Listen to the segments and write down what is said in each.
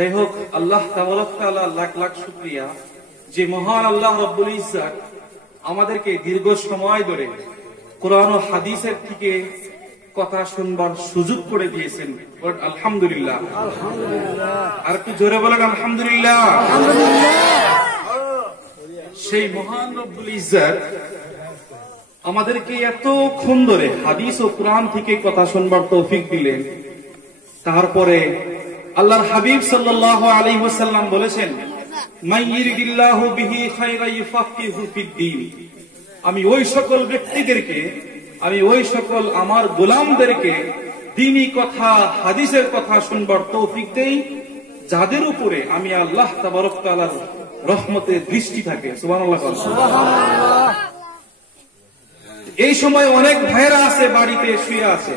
যাই হোক, আল্লাহ তাবারক তাআলা লাখ লাখ শুকরিয়া যে মহান আল্লাহ রব্বুল ইজ্জত আমাদেরকে দীর্ঘ সময় ধরে কোরআন ও হাদিসের থেকে কথা শুনবার সুযোগ করে দিয়েছেন। আলহামদুলিল্লাহ, আর একটু জোরে বলেন আলহামদুলিল্লাহ। সেই মহান রব্বুল ইজ্জত আমাদেরকে এতক্ষণ ধরে হাদিস ও কোরআন থেকে কথা শুনবার তৌফিক দিলেন। তারপরে আল্লাহর হাবিব সাল্লাল্লাহু আলাইহি ওয়াসাল্লাম বলেছেন, মাইয়িরিদিল্লাহু বিহি খায়রান ইউফাক্কিহু ফিদ্দীন। আমি ওই সকল ব্যক্তিদেরকে, আমি ওই সকল আমার গোলামদেরকে দ্বীনি কথা, হাদিসের কথা শুনবার তৌফিক দেই যাদের উপরে আমি আল্লাহ তাবারক তাআলার রহমতের দৃষ্টি থাকে। সুবহানাল্লাহ। এই সময় অনেক ভাইরা আছে বাড়িতে শুয়ে আছে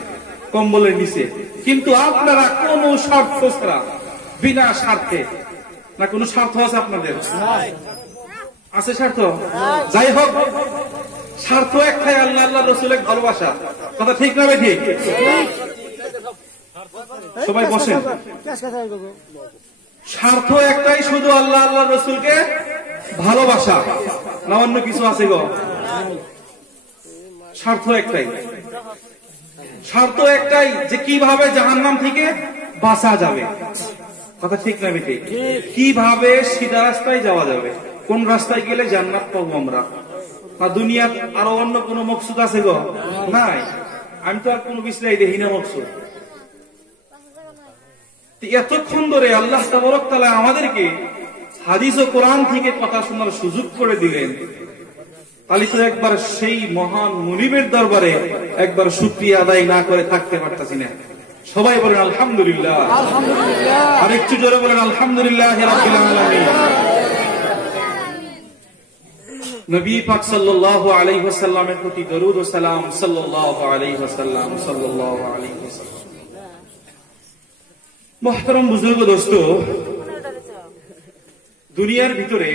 কম্বলের নিচে, কিন্তু আপনারা কোন স্বার্থ ছাড়া, বিনা স্বার্থে, না কোনো স্বার্থ আছে আপনাদের? আছে স্বার্থ? যাই হোক, স্বার্থ একটাই, আল্লাহ আল্লাহ রসুলের ভালোবাসা। কথা ঠিক না ঠিক? সবাই বসেন। স্বার্থ একটাই, শুধু আল্লাহ আল্লাহ রসুলকে ভালোবাসা, না অন্য কিছু আছে গো? স্বার্থ একটাই, স্বার্থ একটাই যে কিভাবে জাহান্নাম থেকে বাঁচা যাবে। কথা ঠিক না ঠিক? কিভাবে সিধা রাস্তায় যাওয়া যাবে, কোন রাস্তায় গেলে জান্নাত পাবো আমরা। দুনিয়ার আরো অন্য কোন মকসুদ আছে গো? নাই। আমি তো আর কোন বিষয় দেখি না মকসুদ। এতক্ষণ ধরে আল্লাহ তাবারক তাআলা আমাদেরকে হাদিস ও কোরআন থেকে কথা শোনার সুযোগ করে দিলেন। তাহলে তো একবার সেই মহান মুনিবের দরবারে একবার শুকরিয়া আদায় না করে থাকতে পারতেছি না। সবাই বলেন আলহামদুলিল্লাহ। আর একটু জোরে বলেন আলহামদুলিল্লাহ রাব্বিল আলামিন। নবী পাক সাল্লাল্লাহু আলাইহি ওয়াসাল্লামের প্রতি দরুদ ও সালাম। সাল্লাল্লাহু আলাইহি ওয়াসাল্লাম, সাল্লাল্লাহু আলাইহি ওয়াসাল্লাম। মুহতারাম বুজুর্গ দোস্ত, দুনিয়ার ভিতরে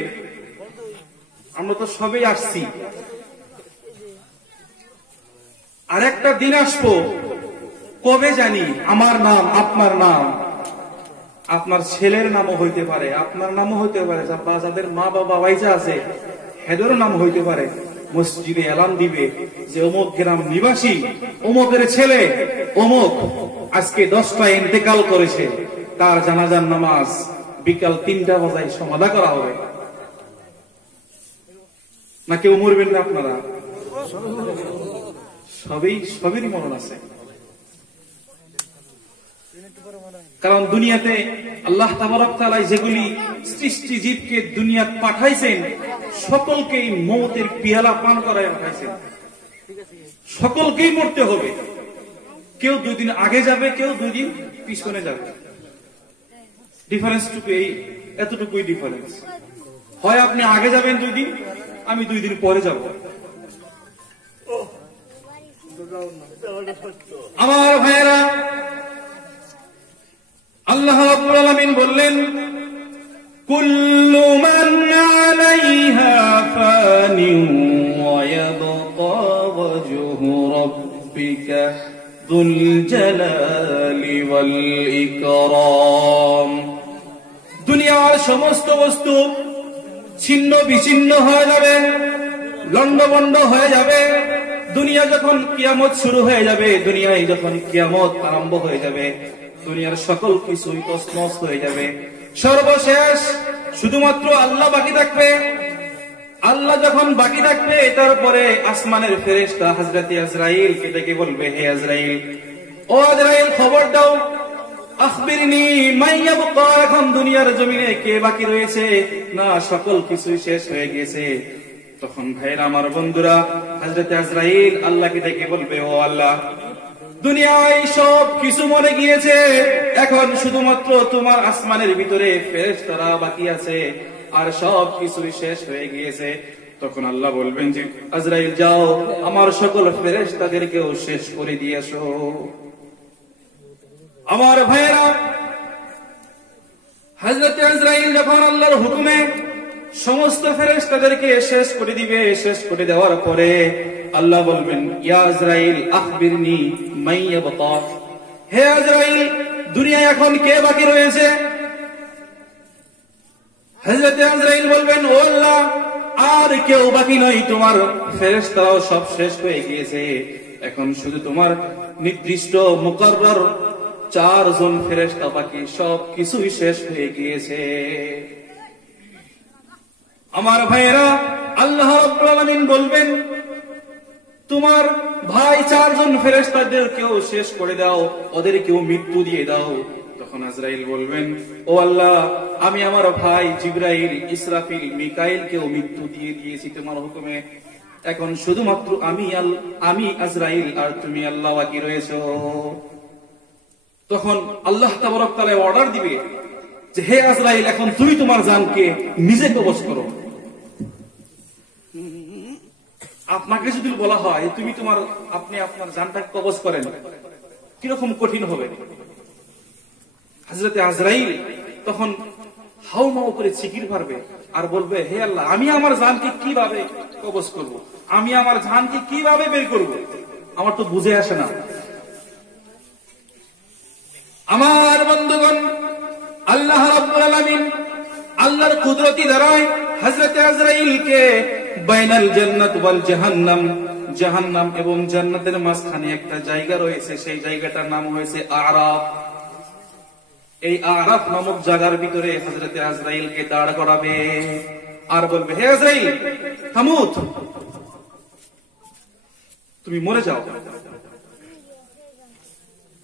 আমরা তো সবাই আসছি, আর একটা দিন আসবো, কবে জানি আমার নাম, আপনার নাম, আপনার ছেলের নামও হইতে পারে, আপনার নামও হইতে পারে, বা যাদের মা বাবা বাইজা আছে হেদেরও নাম হইতে পারে। মসজিদে এলান দিবে যে অমুক গ্রাম নিবাসী অমুকের ছেলে অমুক আজকে 10টায় ইন্তেকাল করেছে, তার জানাজার নামাজ বিকাল 3টা বাজায় সমাধা করা হবে। না কেউ মরবেন না আপনারা? সবেরই মরণ আছে। কারণ দুনিয়াতে আল্লাহ তাবারক তাআলা যেগুলি সৃষ্টি জীবকে দুনিয়াতে পাঠাইছেন, সকলকেই মৌতের পিয়ালা পান করায় পাঠাইছেন। সকলকেই মরতে হবে। কেউ 2 দিন আগে যাবে, কেউ 2 দিন পিছনে যাবে। ডিফারেন্সটুকু এতটুকুই ডিফারেন্স। হয় আপনি আগে যাবেন 2 দিন, আমি 2 দিন পরে যাব। আমার ভাইয়েরা, আল্লাহ রাব্বুল আলামিন বললেন, কুল্লু মান আলাইহা ফানিন ওয়া ইয়াবকা ওয়াজহু রাব্বিকা যুল জালালি ওয়াল ইকরাম। দুনিয়ার সমস্ত বস্তু ছিন্ন বিচ্ছিন্ন হয়ে যাবে, লন্ডভন্ড হয়ে যাবে। দুনিয়া যখন কিয়ামত শুরু হয়ে যাবে, দুনিয়ায় যখন কিয়ামত আরম্ভ হয়ে যাবে, দুনিয়ার সকল কিছুই তছনছ হয়ে যাবে। সর্বশেষ শুধুমাত্র আল্লাহ বাকি থাকবে। আল্লাহ যখন বাকি থাকবে, তারপরে আসমানের ফেরেশতা হযরত আজরাইলকে ডেকে বলবে, হে আজরাইল, ও আজরাইল, খবর দাও, আখবিরনি মান ইয়াবকা, এখন দুনিয়ার জমিনে কে বাকি রয়েছে? না, সকল কিছুই শেষ হয়ে গেছে। তখন ভাইরা আমার, বন্ধুরা, হযরত আজরাইল আল্লাহকে ডেকে বলবে, ও আল্লাহ, দুনিয়ায় সব কিছু মরে গিয়েছে, এখন শুধুমাত্র তোমার আসমানের ভিতরে ফেরেশতারা বাকি আছে, আর সব কিছুই শেষ হয়ে গিয়েছে। তখন আল্লাহ বলবেন যে, আজরাইল যাও, আমার সকল ফেরেশতাদেরকেও শেষ করে দিয়ে আসো। আমার ভাইয়েরা, হযরত আজরাইল যখন আল্লাহর হুকুমে সমস্ত ফেরেশতাদেরকে শেষ করে দিবে, শেষ করে দেওয়ার পরে আল্লাহ বলবেন, ইয়া আজরাইল আখবিরনি মান ইয়াবকা, হে আজরাইল, দুনিয়ায় এখন কে বাকি রয়েছে? হযরত আজরাইল বলবেন, ও আল্লাহ, আর কেউ বাকি নয়, তোমার ফেরেশতারাও সব শেষ হয়ে গিয়েছে, এখন শুধু তোমার নির্দিষ্ট মুকাররর 4 জন ফেরেশতা বাকি, সব কিছুই শেষ হয়ে গিয়েছে। আমার ভাইয়েরা, আল্লাহ রাব্বুল আলামিন বলবেন, তোমার ভাই 4 জন ফেরেশতাদেরকেও শেষ করে দাও, ওদেরকেও মৃত্যু দিয়ে দাও। তখন আজরাইল বলবেন, ও আল্লাহ, আমি আমার ভাই জিবরাইল, ইসরাফিল, মিকাইলকেও মৃত্যু দিয়ে দিয়েছি তোমার হুকুমে, এখন শুধুমাত্র আমি আজরাইল আর তুমি আল্লাহ বাকি রয়েছো। তখন আল্লাহ তাবারক তাআলা অর্ডার দিবে যে, হে আজরাইল, এখন তুমি তোমার জানকে নিজে কবজ করো। আপনাকে যদি বলা হয় তুমি আপনি আপনার জানটাকে কবজ করেন, কিরকম কঠিন হবে। হযরতে আজরাইল তখন হাউমাউ করে চিকির পারবে আর বলবে, হে আল্লাহ, আমি আমার জানকে কিভাবে কবজ করব, আমি আমার জানকে কিভাবে বের করব, আমার তো বুঝে আসে না। আমার বন্ধুগণ, আল্লাহ রাব্বুল আলামিন আল্লাহর কুদরতি দ্বারাই হযরতে আজরাইলকে বাইনাল জান্নাত ওয়াল জাহান্নাম এবং জান্নাতের মাঝখানে একটা জায়গা রয়েছে, সেই জায়গাটার নাম হয়েছে আরাফ। এই আরাফ নামক জায়গার ভিতরে হযরতে আজরাইলকে দাঁড় করাবে আর বলবে, হে আজরাইল, থামুত, তুমি মরে যাও।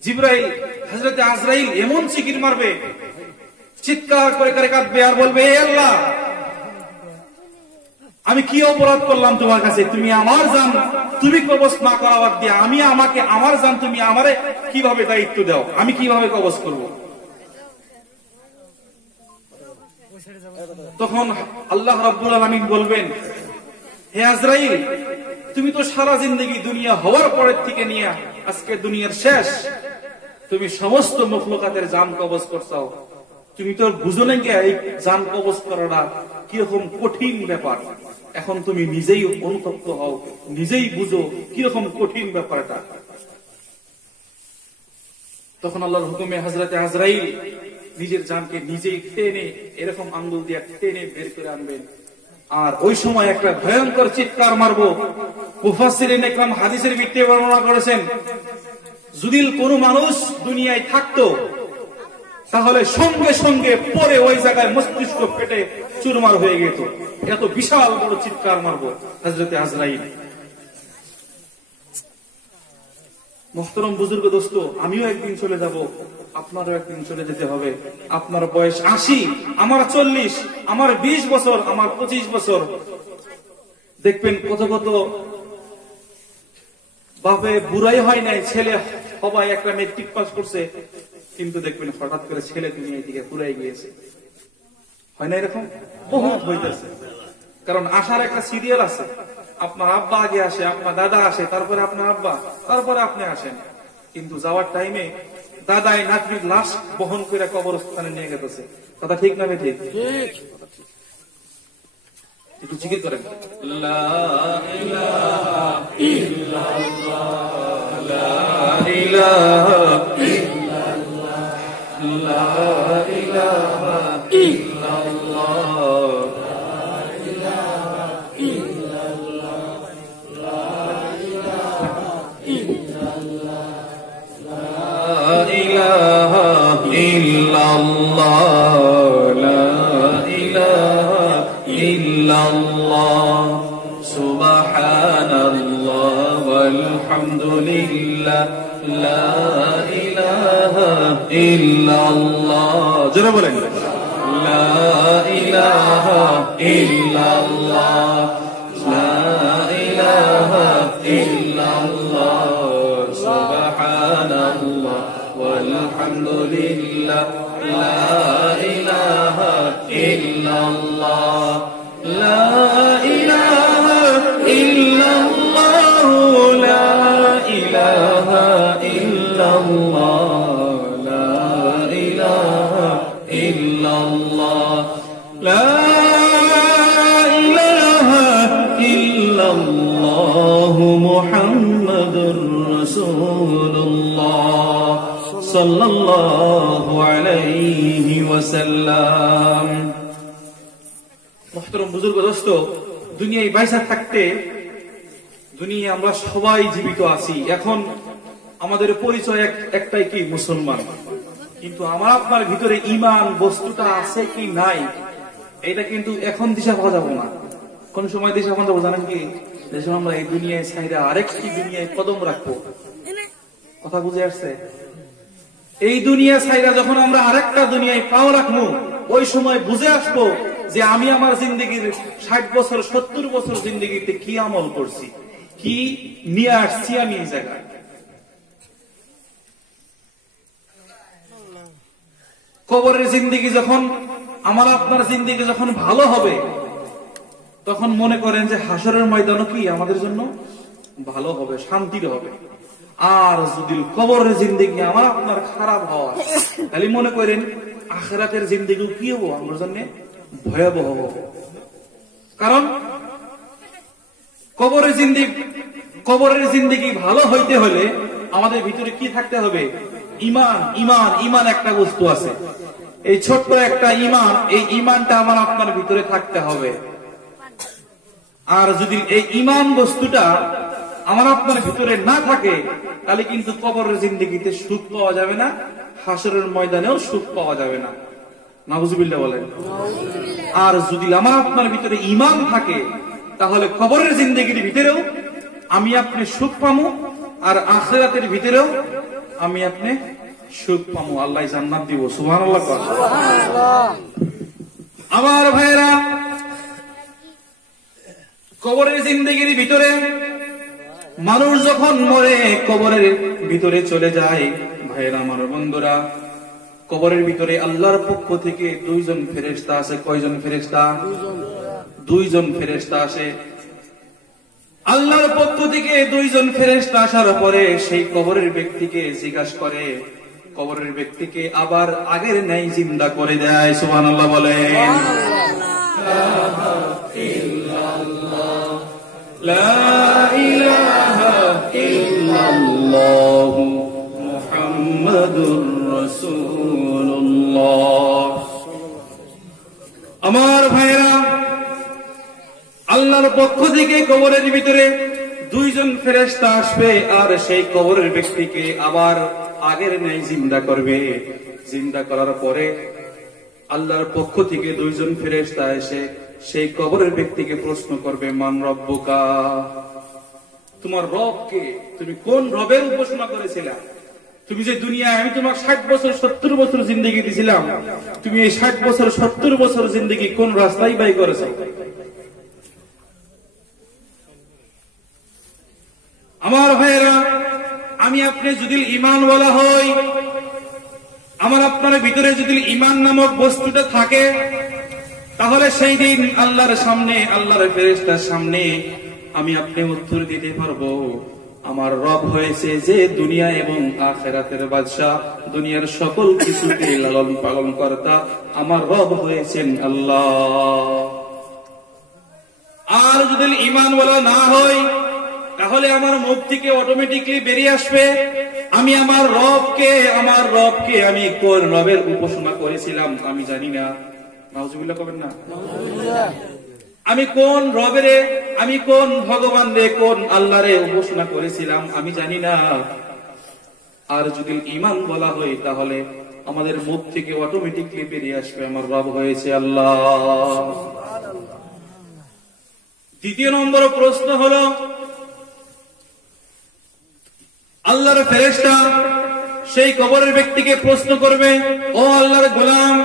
জিবরাইল হযরতে আজরাইল এমন চিৎকার মারবে, চিৎকার করে করে কাঁদবে আর বলবে, হে আল্লাহ, আমি কি অপরাধ করলাম তোমার কাছে, তুমি আমার জান তুমি কবজ না করাবার দিয়ে আমার জান তুমি আমারে কিভাবে দায়িত্ব দাও, আমি কিভাবে কবজ করব। তখন আল্লাহ রাব্বুল আলামিন বলবেন, হে আজরাইল, তুমি তো সারা জিন্দেগি দুনিয়া হওয়ার পরের থেকে নিয়ে আজকে দুনিয়ার শেষ তুমি সমস্ত মখলুকাতের জান কবজ করছো, তুমি তো বুঝো না এই জান কবজ করাটা কিরকম কঠিন ব্যাপার, এখন তুমি নিজেই অনুতপ্ত হও, নিজেই বুঝো কিরকম কঠিন ব্যাপারটা। তখন আল্লাহর হুকুমে হযরতে আজরাইল নিজের জানকে নিজেই টেনে এরকম আঙ্গুল দিয়ে টেনে বের করে আনবেন, আর ওই সময় একটা ভয়ঙ্কর চিৎকার মারবো। মুফাসসিরিন ইকরাম হাদিসের ভিত্তিতে বর্ণনা করেছেন, যদি কোনো মানুষ দুনিয়ায় থাকতো তাহলে সঙ্গে সঙ্গে পরে ওই জায়গায় মস্তিষ্ক ফেটে চুরমার হয়ে যেত, এত বিশাল বড় চিৎকার মারবো হযরতে আজরাইল। মুহতারাম বুজুর্গ দোস্ত, আমিও একদিন চলে যাব, আপনারও একদিন চলে যেতে হবে। আপনার বয়স 80, আমার 40, আমার 20 বছর, আমার 25 বছর। দেখবেন কত কত বাপে বুড়াই হয় নাই, ছেলে সবাই একটা মেট্রিক পাস করছে, কিন্তু দেখবেন হঠাৎ করে ছেলে দুনিয়া থেকে পুরাই গিয়েছে। হয় না এরকম? বহুত হইতেছে। কারণ আসার একটা সিরিয়াল আছে, আপনার আব্বা আগে আসে, আপনার দাদা আসে, তারপরে আপনার আব্বা, তারপরে আপনি আসেন, কিন্তু যাওয়ার টাইমে দাদাই নাতনির লাশ বহন করে কবরস্থানে নিয়ে গেছে। কথা ঠিক না ঠিক? একটু জিকির করেন, লা ইলাহা ইল্লাল্লাহ, লা ইলাহা ইল্লাল্লাহ, লা ইলাহা ইল্লাল্লাহ, সুবহানাল্লাহ ওয়ালহামদুলিল্লাহ, লা ইলাহা ইল্লাল্লাহ। জোরে বলেন, লা ইলাহা ইল্লাল্লাহ, লা ইলাহা ইল্লাল্লাহ, সুবহানাল্লাহ ওয়ালহামদুলিল্লাহ, লা ইলাহা ইল্লাল্লাহ, লা ইলাহা ইল্লাল্লাহ, লা ইলাহা ইল্লাল্লাহ, লা ইলাহা ইল্লাল্লাহ, লা ইলাহা ইল্লাল্লাহ, মুহাম্মাদুর রাসূলুল্লাহ সাল্লাল্লাহু আলাইহি ওয়াসাল্লাম। মুহতারাম বুজুর্গ দোস্ত, দুনিয়ায় বাইসা থাকতে দুনিয়ায় আমরা সবাই জীবিত আছি। এখন আমাদের পরিচয় একটাই কি, মুসলমান। কিন্তু আমার আপনার ভিতরে ঈমান বস্তুটা আছে কি নাই, এটা কিন্তু এখন দিশা পাওয়া যাবো না। কোন সময় দিশা পাওয়া যাবো জানেন কি? যখন আমরা এই দুনিয়ায় ছাইরা আরেকটি দুনিয়ায় কদম রাখবো। কথা বুঝে আসছে? এই দুনিয়া ছাইরা যখন আমরা আরেকটা দুনিয়ায় পাও রাখবো, ওই সময় বুঝে আসবো যে আমি আমার জিন্দগির 60 বছর 70 বছর জিন্দগিতে কি আমল করছি, কি নিয়ে আসছি আমি এই জায়গায়। কবরের জিন্দগি যখন আমার আপনার জিন্দগি যখন ভালো হবে, তখন মনে করেন যে হাসরের ময়দানও কি আমাদের জন্য ভালো হবে, শান্তির হবে। আর যদি কবরের জিন্দগি আমার আপনার খারাপ হওয়া, তাহলে মনে করেন আখিরাতের জিন্দগি কি হবো আমার জন্য ভয়াবহ হবে। কারণ কবরের জিন্দগি ভালো হইতে হলে আমাদের ভিতরে কি থাকতে হবে? ঈমান। ঈমান ঈমান একটা বস্তু আছে, এই ছোট্ট একটা ঈমান, এই ঈমানটা আমার আপনার ভিতরে থাকতে হবে। আর যদি এই ঈমান বস্তুটা আমার আপনার ভিতরে না থাকে, তাহলে কিন্তু কবরের জিন্দগিতে সুখ পাওয়া যাবে না, হাসরের ময়দানেও সুখ পাওয়া যাবে না। নাউজুবিল্লাহ বলেন। আর যদি আমার আপনার ভিতরে ঈমান থাকে, তাহলে কবরের জিন্দগির ভিতরেও আমি আপনি সুখ পাবো, আর আখিরাতের ভিতরেও আমি আপনি সুখ পাবো। আল্লাহ জান্নাত দিব। সুবহানাল্লাহ। আমার ভাইরা, কবরের জিন্দগির ভিতরে মানুষ যখন মরে কবরের ভিতরে চলে যায়, ভাইরা আমার বন্ধুরা, কবরের ভিতরে আল্লাহর পক্ষ থেকে 2 জন ফেরেশতা আছে। কয়জন ফেরেশতা? 2 জন ফেরেশতা আসে। আল্লাহর পক্ষ থেকে 2 জন ফেরেশতা আসার পরে সেই কবরের ব্যক্তিকে জিজ্ঞাসা করে, কবরের ব্যক্তিকে আবার আগের ন্যায় জিন্দা করে দেয়। সুবহানাল্লাহ বলেন। লা ইলাহা ইল্লাল্লাহু মুহাম্মাদুর রাসূলুল্লাহ। আমার ভাইরা, আল্লাহর পক্ষ থেকে কবরের ভিতরে 2 জন ফেরেশতা আসবে, আর সেই কবরের ব্যক্তিকে আবার আগের ন্যায় জিন্দা করবে। জিন্দা করার পরে আল্লাহর পক্ষ থেকে 2 জন ফেরেশতা এসে সেই কবরের ব্যক্তিকে প্রশ্ন করবে, মান রব্বুকা, তোমার রব কে? তুমি কোন রবের উপাসনা করেছিলা? তুমি যে দুনিয়ায় আমি তোমাকে 60 বছর 70 বছর জিন্দগি দিয়েছিলাম, তুমি এই 60 বছর 70 বছর জিন্দগি কোন রাস্তায় ব্যয় করেছো? আমার ভাইয়েরা, আমি আপনি যদি ঈমান বলা হয়, আমার আপনার ভিতরে যদি ঈমান নামক বস্তুটা থাকে, তাহলে সেই দিন আল্লাহর সামনে, আল্লাহর ফেরেশতার সামনে আমি আপনি উত্তর দিতে পারবো, আমার রব হয়েছে যে দুনিয়া এবং আখিরাতের বাদশাহ, দুনিয়ার সকল কিছুকে লালন পালন কর্তা, আমার রব হয়েছেন আল্লাহ। আর যদি ঈমান বলা না হয়, তাহলে আমার মুখ থেকে অটোমেটিকলি বেরিয়ে আসবে, আমি আমার রবকে আমি কোন রবের উপাসনা করেছিলাম আমি জানি না। নাউজুবিল্লাহ কবেন না? আমি কোন রবের, আমি কোন ভগবান রে, কোন আল্লাহ রে উপাসনা করেছিলাম আমি জানি না। আর যদি ঈমান বলা হয়, তাহলে আমাদের মুখ থেকে অটোমেটিকলি বেরিয়ে আসবে, আমার রব হয়েছে আল্লাহ। দ্বিতীয় নম্বর প্রশ্ন হলো, আল্লাহর ফেরেশতা সেই কবরের ব্যক্তিকে প্রশ্ন করবে, ও আল্লাহর গোলাম,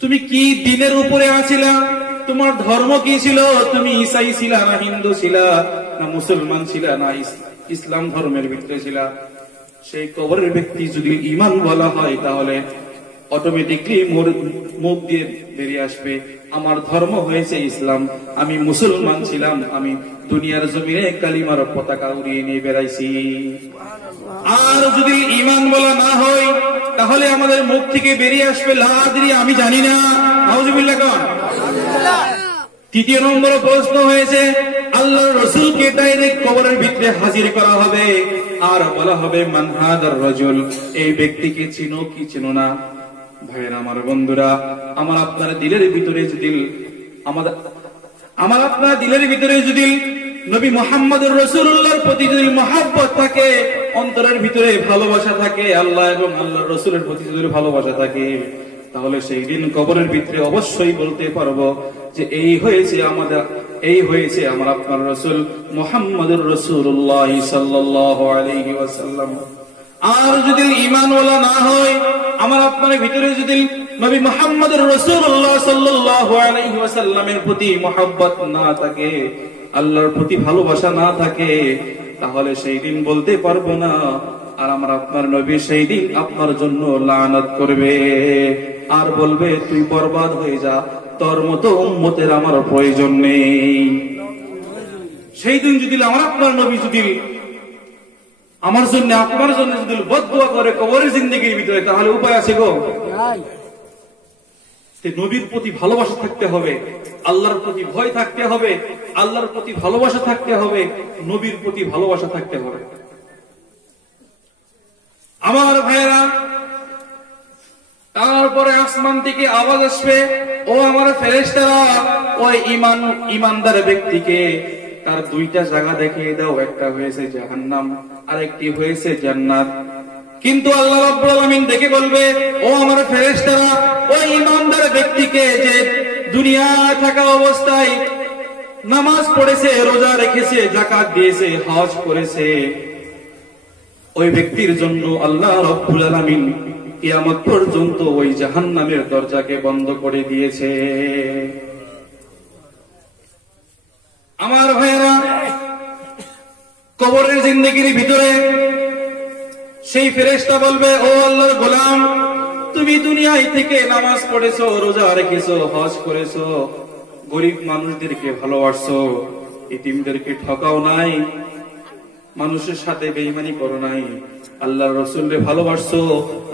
তুমি কি দিনের উপরে আছিলা? তোমার ধর্ম কি ছিল? তুমি ঈসাই ছিলা না হিন্দু ছিলা না মুসলমান ছিলা না ইসলাম ধর্মের ভিতরে ছিলা? সেই কবরের ব্যক্তি যদি ঈমান বলা হয়, তাহলে অটোমেটিকলি মুখ দিয়ে বেরিয়ে আসবে, আমার ধর্ম হয়েছে ইসলাম, আমি মুসলমান ছিলাম, আমি দুনিয়ার জমিনে কালিমার পতাকা উড়িয়ে নিয়ে বেড়াইছি। আর যদি ঈমান বলা না হয়, তাহলে আমাদের মুখ থেকে বেরিয়ে আসবে, লা আদরি, আমি জানি না। নাউজুবিল্লাহ কোন? তৃতীয় নম্বর প্রশ্ন হয়েছে, আল্লাহর রাসূলকে ডাইরেক্ট কবরের ভিতরে হাজির করা হবে, আর বলা হবে, মান হাদার রাজুল, এই ব্যক্তিকে চিনো কি চিনো না? ভাইয়েরা আমার, বন্ধুরা আমার, আপনার দিলের ভিতরে যদি আমার আপনার দিলের ভিতরে যদি নবী মুহাম্মদুর রাসূলুল্লাহর প্রতি যদি মহব্বত থাকে, অন্তরের ভিতরে ভালোবাসা থাকে, আল্লাহ এবং আল্লাহর রাসূলের প্রতি যদি ভালোবাসা থাকে, তাহলে সেই দিন কবরের ভিতরে অবশ্যই বলতে পারবো যে এই হয়েছে আমার আপনার রাসূল মুহাম্মদুর রাসূলুল্লাহ সাল্লাল্লাহু আলাইহি ওয়াসাল্লাম। আর যদি ঈমানওয়ালা না হয়, আমার আপনার ভিতরে যদি নবী মুহাম্মদুর রাসূলুল্লাহ সাল্লাল্লাহু আলাইহি ওয়াসাল্লামের প্রতি মহব্বত না থাকে, আল্লাহর প্রতি ভালোবাসা না থাকে, তাহলে সেই দিন বলতে পারবো না। আর আমার আপনার নবী সেই দিন আপনার জন্য লানত করবে আর বলবে তুই বরবাদ হয়ে যা, তোর মতো উম্মতের আমার প্রয়োজন নেই। সেই দিন যদি আমার আপনার নবী যদি আমার জন্য আপনার জন্য যদি বদদুয়া করে কবরের জিন্দেগির ভিতরে, তাহলে উপায় আছে গো? নবীর প্রতি ভালোবাসা থাকতে হবে, আল্লাহর প্রতি ভয় থাকতে হবে, আল্লাহর প্রতি ভালোবাসা থাকতে হবে, নবীর প্রতি ভালোবাসা থাকতে হবে। আমার ভাইয়েরা, তারপরে আসমান থেকে আওয়াজ আসবে, ও আমার ফেরেশতারা, ওই ইমানদার ব্যক্তিকে তার দুইটা জায়গা দেখিয়ে দাও, একটা হয়েছে জাহান্নাম আর একটি হয়েছে জান্নাত। কিন্তু আল্লাহ রাব্বুল আলামিন দেখে বলবে, ও আমার ফেরেশতারা, ওই ইমানদার ব্যক্তিকে যে দুনিয়া থাকা অবস্থায় নামাজ পড়েছে, রোজা রেখেছে, যাকাত দিয়েছে, হজ করেছে, ওই ব্যক্তির জন্য আল্লাহ রাব্বুল আলামিন কিয়ামত পর্যন্ত ওই জাহান্নামের দরজাকে বন্ধ করে দিয়েছে। আমার ভাইয়েরা, কবরের জিন্দেগির ভিতরে সেই ফেরেশতা বলবে, ও আল্লাহর গোলাম, তুমি দুনিয়ায় থেকে নামাজ পড়েছো, রোজা রেখেছো, হজ করেছো, গরিব মানুষদেরকে ভালোবাসছো, এতিমদেরকে ঠকাও নাই, মানুষের সাথে বেঈমানি করো নাই, আল্লাহর রাসূলকে ভালোবাসছো,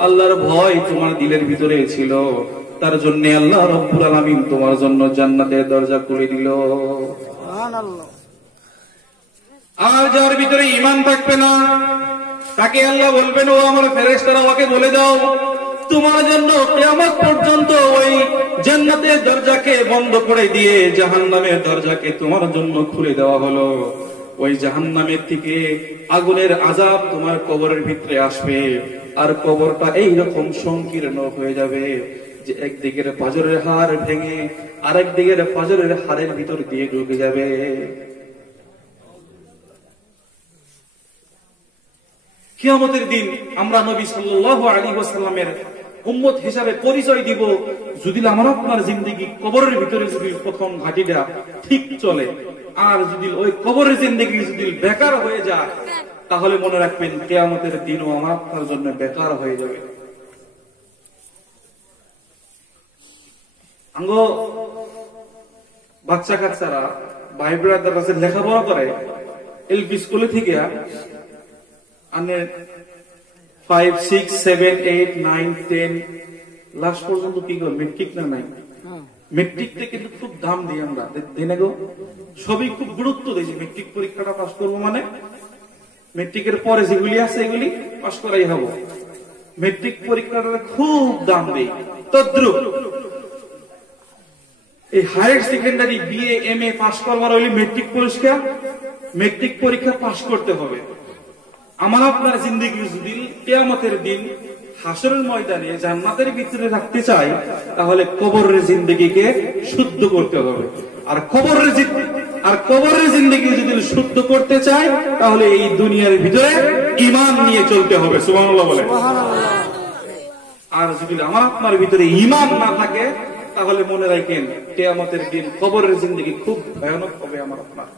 আল্লাহর ভয় তোমার দিলের ভিতরে ছিল, তার জন্য আল্লাহ রাব্বুল আলামিন তোমার জন্য জান্নাতের দরজা খুলে দিল। সুবহানাল্লাহ। আর যার ভিতরে ঈমান থাকবে না, তাকে আল্লাহ বলবেন, ও আমার ফেরেশতারা, ওকে বলে দাও তোমার জন্য কিয়ামত পর্যন্ত ওই জান্নাতের দরজাকে বন্ধ করে দিয়ে জাহান্নামের দরজাকে তোমার জন্য খুলে দেওয়া হলো। ওই জাহান্নামের থেকে আগুনের আযাব তোমার কবরের ভিতরে আসবে, আর কবরটা এইরকম সংকীর্ণ হয়ে যাবে যে একদিকের পাঁজরের হাড় ভেঙে আরেক দিকের পাঁজরের হাড়ের ভিতর দিয়ে ঢুকে যাবে। কিয়ামতের দিন আমরা নবী সাল্লাল্লাহু আলাইহি ওয়াসাল্লামের উম্মত হিসাবে পরিচয় দিব যদি আমার আপনার জিন্দেগি কবরের ভিতরে যদি প্রথম ঘাটিটা ঠিক চলে, আর যদি ওই কবরের জিন্দেগি যদি বেকার হয়ে যায়, তাহলে মনে রাখবেন কিয়ামতের দিনও আমার আপনার জন্য বেকার হয়ে যাবে। আঙ্গ বাচ্চা কাচ্চারা ভাই ব্রাদার কাছে লেখাপড়া করে, এলপি স্কুলে থেকে 5, 6, 7, 8, 9, 10 লাস্ট পর্যন্ত কি করো মেট্রিক না নাই, মেট্রিকটা কিন্তু খুব দাম দিই আমরা, দেনে গো সবই খুব গুরুত্ব দিই যে মেট্রিক পরীক্ষাটা পাস করবো, মানে মেট্রিকের পরে যেগুলি আছে এগুলি পাস করাই হবো, মেট্রিক পরীক্ষাটা খুব দাম দিই। তদ্রুপ এই higher secondary BA MA pass করবার হলে মেট্রিক পরীক্ষা পাস করতে হবে। আমার আপনার জিন্দেগি যদি কিয়ামতের দিন হাসরের ময়দানে জান্নাতের ভিতরে রাখতে চাই, তাহলে কবরের জিন্দেগিকে শুদ্ধ করতে হবে। আর কবরের জিন্দেগি যদি শুদ্ধ করতে চাই, তাহলে এই দুনিয়ার ভিতরে ঈমান নিয়ে চলতে হবে। সুবহানাল্লাহ বলে। আর যদি আমার আপনার ভিতরে ঈমান না থাকে, তাহলে মনে রাখেন কিয়ামতের দিন কবরের জিন্দেগি খুব ভয়ানক হবে। আমার আপনার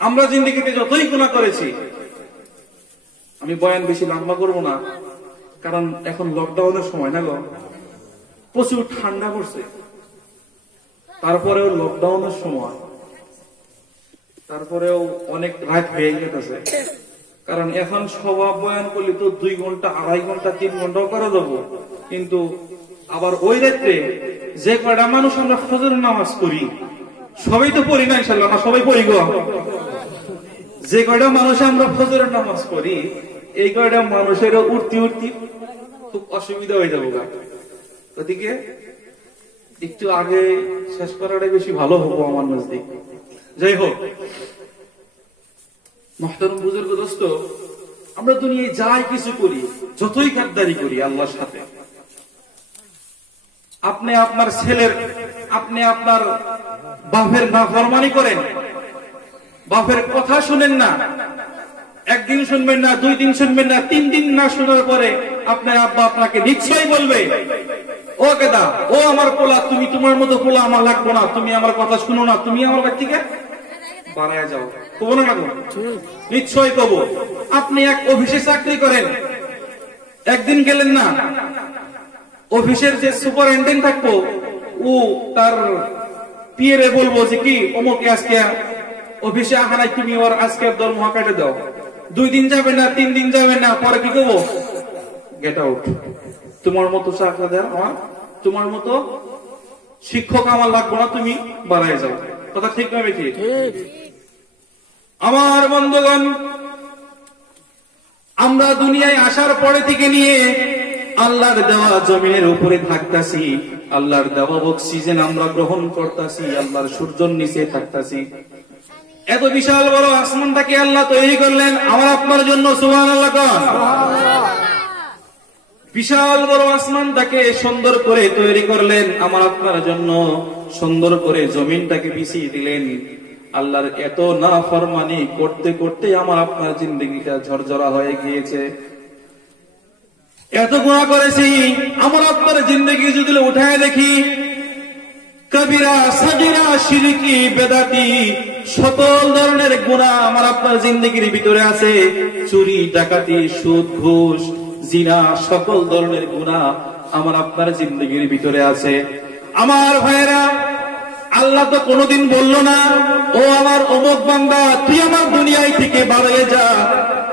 আমরা জিন্দেগিতে যতই গুনাহ করেছি, আমি বয়ান বেশি লম্বা করবো না, কারণ এখন লকডাউনের সময় না গো, প্রচুর ঠান্ডা পড়ছে, তারপরেও লকডাউনের সময়, তারপরেও অনেক রাত হয়ে গেছে, কারণ এখন সভা বয়ান করলে তো 2 ঘন্টা 2.5 ঘন্টা 3 ঘন্টাও করা যাবো, কিন্তু আবার ওই রাত্রে যে কয়টা মানুষ আমরা ফজরের নামাজ পড়ি, সবাই তো পড়ি না ইনশাআল্লাহ, না সবাই পড়ি গো, যে কয়টা মানুষ আমরা ফজরের নামাজ পড়ি, এই কয়টা মানুষেরও উঠতি অসুবিধা হয়ে যাবো। ওদিকে একটু আগে শেষ করাটাই বেশি ভালো হবো আমার নজদিক। যাই হোক, মুহতারাম বুজুর্গ দোস্ত, আমরা দুনিয়ায় যাই কিছু করি, যতই গাদ্দারি করি আল্লাহর সাথে, আপনি আপনার ছেলের, আপনি আপনার বাপের নাফরমানি করেন, বাপের কথা শুনেন না, একদিন শুনবেন না, 2 দিন শুনবেন না, 3 দিন না শোনার পরে আপনার আব্বা আপনাকে নিশ্চয়ই বলবে, ও কেদা, ও আমার পোলা, তুমি তোমার মতো পোলা আমার লাগবো না, তুমি আমার কথা শুনো না, তুমি আমার কাছ থেকে বাড়ায় যাও। কব না লাগবো? নিশ্চয়ই কব। আপনি এক অফিসে চাকরি করেন, একদিন গেলেন না, অফিসের যে সুপারিনটেন্ডেন্ট থাকবো ও তার পিএরে বলবো যে কি অমুকে আজকে অফিসে আহা নাই, তুমি ওর আজকের দরমহা কাটে দাও। 2 দিন যাবে না, 3 দিন যাবে না, পরে কি করবো? Get out. তোমার মতো চাকরি দেয় আমার, তোমার মতো শিক্ষক আমার লাগবো না, তুমি বাড়ায় যাও। কথা ঠিক না বেশি? আমার বন্ধুগণ, আমরা দুনিয়ায় আসার পরে থেকে নিয়ে আল্লাহর দেওয়া জমিনের উপরে থাকতাছি, আল্লাহর দেওয়া অক্সিজেন আমরা গ্রহণ করতাছি, আল্লাহর সূর্যের নিচে থাকতাছি। এত বিশাল বড় আসমানটাকে আল্লাহ তৈরি করলেন আমার আপনার জন্য। সুবহানাল্লাহ কোন? বিশাল বড় আসমানটাকে সুন্দর করে তৈরি করলেন আমার আপনার জন্য, সুন্দর করে জমিনটাকে বিছিয়ে দিলেন। আল্লাহর এত নাফরমানি করতে করতে আমার আপনার জিন্দেগিটা ঝরঝরা হয়ে গিয়েছে। এত গুনাহ করেছি, আমার আপনার জিন্দেগি যদি উঠায় দেখি, কবিরা সাগীরা শিরকি বেদাতি সকল ধরনের গুনাহ আমার আপনার জিন্দেগির ভিতরে আছে। চুরি ডাকাতি সুদ ঘুষ জিনা সকল ধরনের গুনাহ আমার আপনার জিন্দেগির ভিতরে আছে। আমার ভাইরা, আল্লাহ তো কোনোদিন বলল না ও আমার অমুক বান্দা তুই আমার দুনিয়ায় থেকে বাড়িয়ে যা,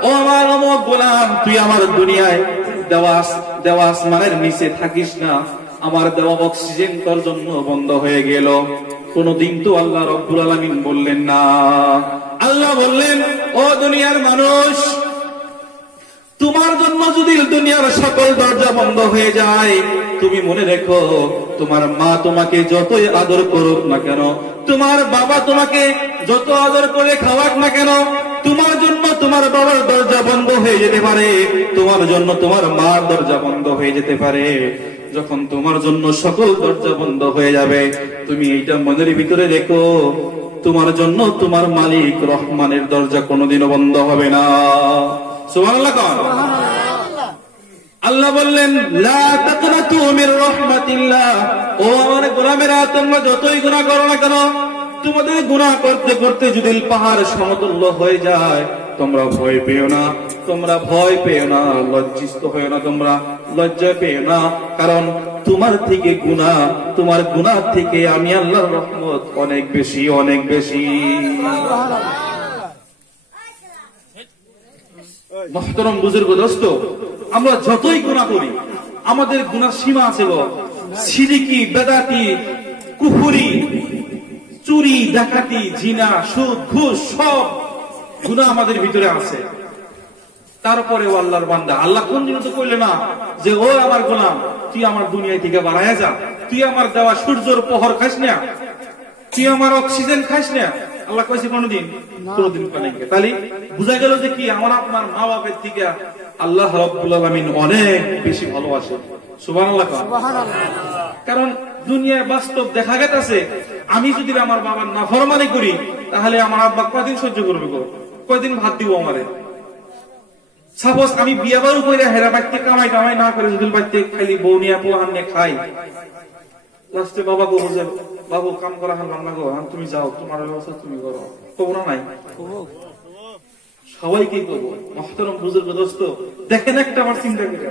ও আমার অমুক গোলাম তুই আমার দুনিয়ায় দেওয়া আসমানের নিচে থাকিস না, আমার দেওয়া অক্সিজেন তোর জন্য বন্ধ হয়ে গেল। কোনদিন তো আল্লাহ রব্বুল আলামিন বললেন না। আল্লাহ বললেন, ও দুনিয়ার মানুষ, তোমার জন্য যদি দুনিয়ার সকল দরজা বন্ধ হয়ে যায়, তুমি মনে রেখো, তোমার মা তোমাকে যতই আদর করুক না কেন, তোমার বাবা তোমাকে যত আদর করে খাওয়াক না কেন, তোমার জন্য তোমার বাবার দরজা বন্ধ হয়ে যেতে পারে, তোমার জন্য তোমার মার দরজা বন্ধ হয়ে যেতে পারে। যখন তোমার জন্য সকল দরজা বন্ধ হয়ে যাবে, তুমি এইটা মনের ভিতরে রেখো, তোমার জন্য তোমার মালিক রহমানের দরজা কোনোদিনও বন্ধ হবে না। সুবহানাল্লাহ। আল্লাহ বললেন, লা তাকনাতু মির রাহমাতিল্লাহ, ও আমার গোলামেরা, তোমরা যতই গুনাহ করো না কেন, তোমাদের গুনাহ করতে করতে যদি পাহাড় সমতুল্য হয়ে যায়, তোমরা ভয় পেও না, তোমরা ভয় পেও না, লজ্জিত হয়েও না, তোমরা লজ্জা পেও না, কারণ তোমার থেকে গুনাহ, তোমার গুনাহ থেকে আমি আল্লাহর রহমত অনেক বেশি, অনেক বেশি। মুহতারাম বুজুর্গ দোস্ত, আমরা যতই গুনাহ করি, আমাদের গুনার সীমা আছে গো। শিরকি বেদাতি কুফরি চুরি ডাকাতি জিনা সুদ ঘুষ সব গুনাহ আমাদের ভিতরে আছে। তারপরে ও আল্লাহর বান্দা, আল্লাহ কোন দিন তো কইলে না যে ও আমার গোলাম তুই আমার দুনিয়া থেকে বাড়ায় যা, তুই আমার দেওয়া সূর্যের প্রহর খাস না, তুই আমার অক্সিজেন খাস না। আল্লাহ কইছে কোনদিন? কোনদিন কয় নাই। তাহলে বুঝা গেল যে কি আমার আপনার মা বাপের থেকে আল্লাহ রাব্বুল আলামিন অনেক বেশি ভালোবাসে। সুবহানাল্লাহ। কারণ দুনিয়ায় বাস্তব দেখা গেছে, আমি যদি আমার বাবার নাফরমানি করি, তাহলে আমার আব্বা কয়দিন সহ্য করবে গো? কয়দিন ভাত দিব আমারে? সাপোজ আমি বিয়া বাড়ু করে হেরা বাড়িতে কামাই টামাই না করে যদি বাড়িতে খালি বউ নিয়ে পোহান নিয়ে খাই, লাস্টে বাবা গো বলছে, বাবু কাম করা হারলাম না গো, তুমি যাও, তোমার ব্যবস্থা তুমি করো। কবো না? নাই, সবাইকে করবো। মুহতারাম বুজুর্গ দোস্ত, দেখেন একটা আমার চিন্তা করে,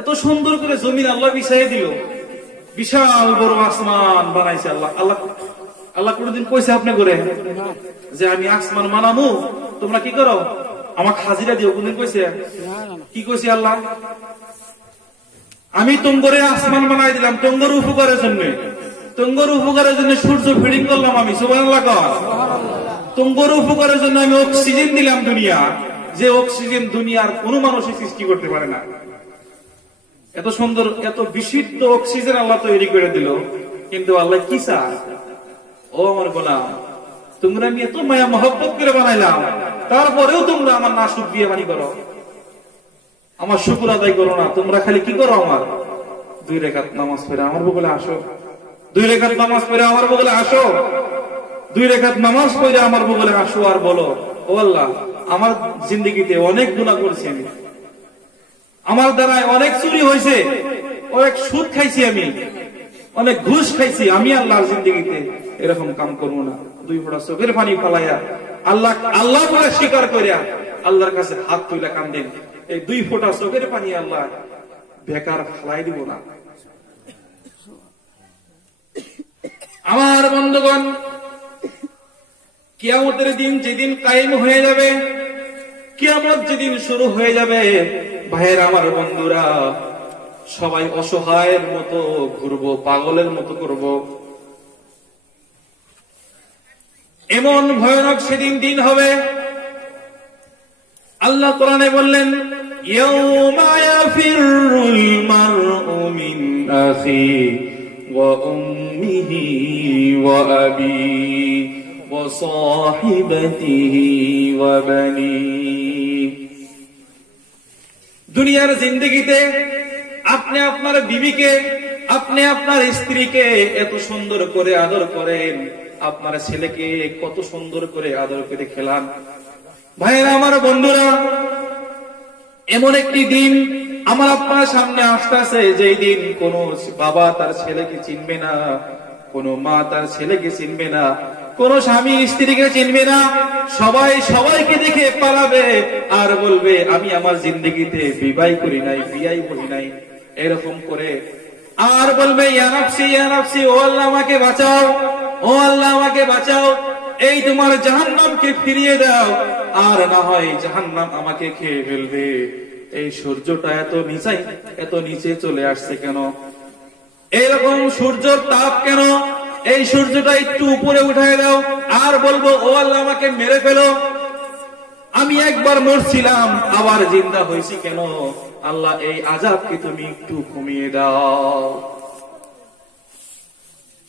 এত সুন্দর করে জমিন আল্লাহ বিছাইয়ে দিল, বিশাল বড় আসমান বানাইছে আল্লাহ। আল্লাহ আল্লাহ কোনদিন কইছে আপনি করে যে আমি আসমান বানাবো, তোমরা কি করো আমাকে হাজিরা দিও? কোনদিন কইছে? কি কইছে আল্লাহ? আমি তোমরে আসমান বানাই দিলাম তোমর উপকারের জন্য, তোমর উপকারের জন্য সূর্য ফিডিং করলাম আমি। সুবহানাল্লাহ। তোমর উপকারের জন্য আমি অক্সিজেন দিলাম দুনিয়া, যে অক্সিজেন দুনিয়ার কোন মানুষই সৃষ্টি করতে পারে না। এত সুন্দর, এত বিশুদ্ধ অক্সিজেন আল্লাহ তৈরি করে দিল, কিন্তু আল্লাহ কি চায়? ও আমার গোলাম, তোমরা নিয়ে তো মায়া মহব্বত করে বানাইলাম, তারপরেও তোমরা আমার না শুকরিয়া বানি করো, আমার শুকুর আদায় করো না। তোমরা খালি কি করো? আমার 2 রাকাত নামাজ পড়ে আমার বগলে আসো, 2 রাকাত নামাজ পড়ে আমার বগলে আসো, 2 রাকাত নামাজ পড়ে আমার বগলে আসো, আর বলো, ও আল্লাহ, আমার জিন্দগিতে অনেক গুনাহ করেছি আমি, আমার দ্বারায় অনেক চুরি হয়েছে, অনেক সুদ খাইছি আমি, অনেক ঘুষ খাইছি, আমি আল্লাহর জিন্দগিতে এরকম কাম করবো না। 2 ফোঁটা চোখের পানি ফালাইয়া আল্লাহ আল্লাহ বলে স্বীকার করিয়া আল্লাহর কাছে হাত তুলে কান্দেন, এই 2 ফোঁটা চোখের পানি আল্লাহ বেকার ফালাই দিব না। আমার বন্ধুগণ, কিয়ামতের দিন যেদিন কায়েম হয়ে যাবে, কিয়ামত যেদিন শুরু হয়ে যাবে, ভাইয়েরা আমার বন্ধুরা, সবাই অসহায়ের মতো ঘুরবো, পাগলের মতো করব। এমন ভয়ানক সেদিন দিন হবে। আল্লাহ কোরআনে বললেন, ইয়াউমা ইয়াফিরুল মারউ মিন আখি ওয়া উম্মিহি ওয়া আবিহি ওয়া সাহিবাতিহি ওয়া বানিহি। দুনিয়ার জিন্দেগিতে আপনি আপনার বিবিকে, আপনি আপনার স্ত্রীকে এত সুন্দর করে আদর করেন, আপনার ছেলেকে কত সুন্দর করে আদর করে খেলান। ভাইয়েরা আমার বন্ধুরা, এমন একটি দিন আমার আপনার সামনে আসতেছে, যেই দিন কোন বাবা তার ছেলেকে চিনবে না, কোন মা তার ছেলেকে চিনবে না, কোন স্বামী স্ত্রীকে চিনবে না, সবাই সবাইকে দেখে পালাবে আর বলবে, আমি আমার জিন্দগিতে বিবাহ করি নাই, বিয়াই করি নাই, এরকম করে আর বলবে, ইয়া নাফসি ইয়া নাফসি, ও আল্লাহ আমাকে বাঁচাও, ও আল্লাহ আমাকে বাঁচাও, এই তোমার জাহান্নামকে ফিরিয়ে দাও, আর না হয় জাহান্নাম আমাকে খেয়ে ফেলবে। এই সূর্যটা এত নিচে চলে আসছে কেন? এরকম সূর্যের তাপ কেন? এই সূর্যটা একটু উপরে উঠায় দাও, আর বলবো, ও আল্লাহ আমাকে মেরে ফেলো, আমি একবার মরছিলাম আবার জিন্দা হয়েছি কেন? আল্লাহ এই আযাবকে তুমি একটু কমিয়ে দাও।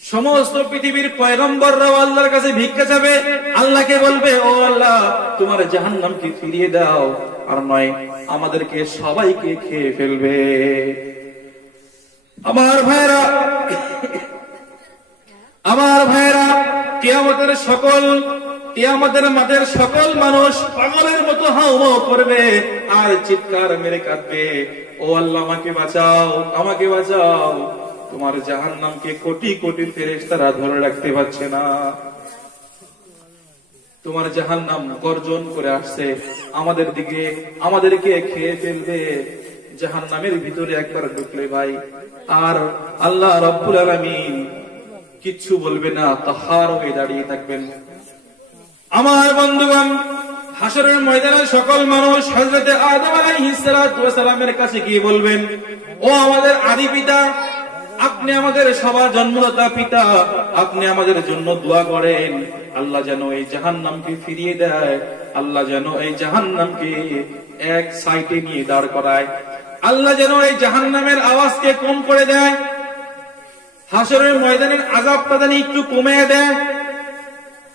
সমস্ত পৃথিবীর পয়গম্বররাও আল্লাহর কাছে ভিক্ষা চাবে, আল্লাহকে বলবে, ও আল্লাহ তোমার জাহান্নামকে ফিরিয়ে দাও, আর নয় আমাদেরকে সবাইকে খেয়ে ফেলবে। আমার ভাইয়েরা, কিয়ামতের মাঠের সকল মানুষ পাগলের মতো হাউমাউ করবে আর চিৎকার মেরে কাঁদবে, ও আল্লাহ আমাকে বাঁচাও, আমাকে বাঁচাও। তোমার জাহান্নামকে কোটি কোটি ফেরেশতারা ধরে রাখতে পারছে না। তোমার জাহান্নাম গর্জন করে আসছে আমাদের দিকে, আমাদেরকে খেয়ে ফেলবে। জাহান্নামের ভিতরে একবার ঢুকলে ভাই, আর আল্লাহ রাব্বুল আলামিন কিচ্ছু বলবে না, তাহার হয়ে দাঁড়িয়ে থাকবেন। আমার বন্ধুগণ, হাসরের ময়দানে সকল মানুষ হযরত আদম আলাইহিস সালাতু ওয়াস সালামের কাছে গিয়ে বলবেন, ও আমাদের আদি পিতা, আপনি আমাদের সবার জন্মদাতা পিতা, আপনি আমাদের জন্য দোয়া করেন, আল্লাহ যেন এই জাহান্নামকে ফিরিয়ে দেয়, আল্লাহ যেন এই জাহান্নামকে এক সাইডে নিয়ে দাঁড় করায়, আল্লাহ যেন এই জাহান্নামের আওয়াজকে কম করে দেয়, হাসরের ময়দানের আযাবটা যেন একটু কমে দেয়।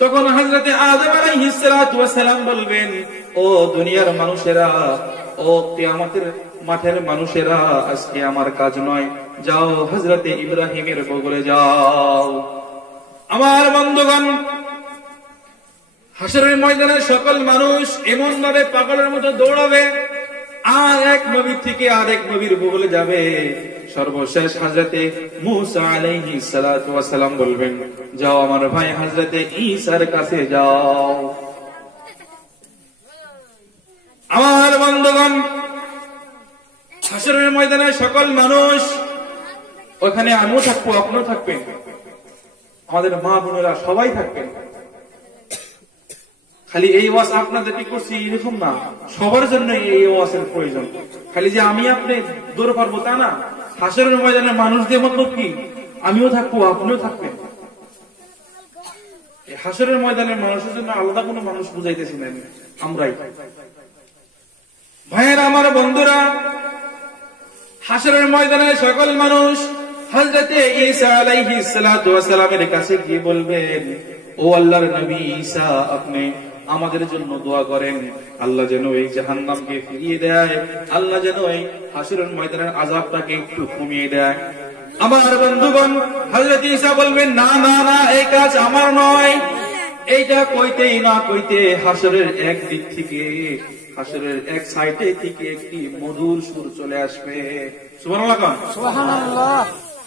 তখন হযরত আদম আলাইহিস সালাতু ওয়াস সালাম বলবেন, ও দুনিয়ার মানুষেরা, ও কিয়ামতের মাঠের মানুষেরা, আজকে আমার কাজ নয়, যাও হযরত ইব্রাহিমের বগলে যাও। আমার বন্ধুগণ, হাসরের ময়দানে সকল মানুষ এমন ভাবে পাগলের মতো দৌড়াবে, আর এক নবী থেকে আরেক নবীর বগলে যাবে। সর্বশেষ হযরতে মূসা আলাইহিস সালাতু ওয়াস সালাম বলবেন, যাও আমার ভাই হযরতে ঈসার কাছে যাও। আমার বন্ধুগণ, হাসরের ময়দানে সকল মানুষ, ওখানে আমিও থাকবো, আপনিও থাকবেন, আমাদের মা বোনেরা সবাই থাকবেন। খালি এই ওয়াজ আপনাদেরকে করছি এরকম না, সবার জন্য এই ওয়াজের প্রয়োজন। খালি যে আমি আপনি দৌড় পারবো তা না, হাসরের ময়দানে মানুষদের মতলব কি, আমিও থাকবো, আপনিও থাকবেন। হাসরের ময়দানের মানুষের জন্য আলাদা কোনো মানুষ বুঝাইতেছি না, আমরাই। ভাইয়েরা আমার বন্ধুরা, হাশরের ময়দানে সকল মানুষ হযরতে ঈসা আলাইহিস সালাতু ওয়াস সালামের কাছে গিয়ে বলবেন, ও আল্লাহর নবী ঈসা, আপনি আমাদের জন্য দোয়া করেন, আল্লাহ যেন এই জাহান্নামকে ফিরিয়ে দেয়, আল্লাহ যেন এই হাশরের ময়দানের আযাবটাকে একটু কমিয়ে দেয়। আমার বন্ধুগণ, হযরত ঈসা বলবেন, না না না, এই কাজ আমার নয়। এইটা কইতেই না কইতে হাশরের এক দিক থেকে, হাশরের এক সাইডে থেকে একটি মধুর সুর চলে আসবে। সুবহানাল্লাহ, সুবহানাল্লাহ।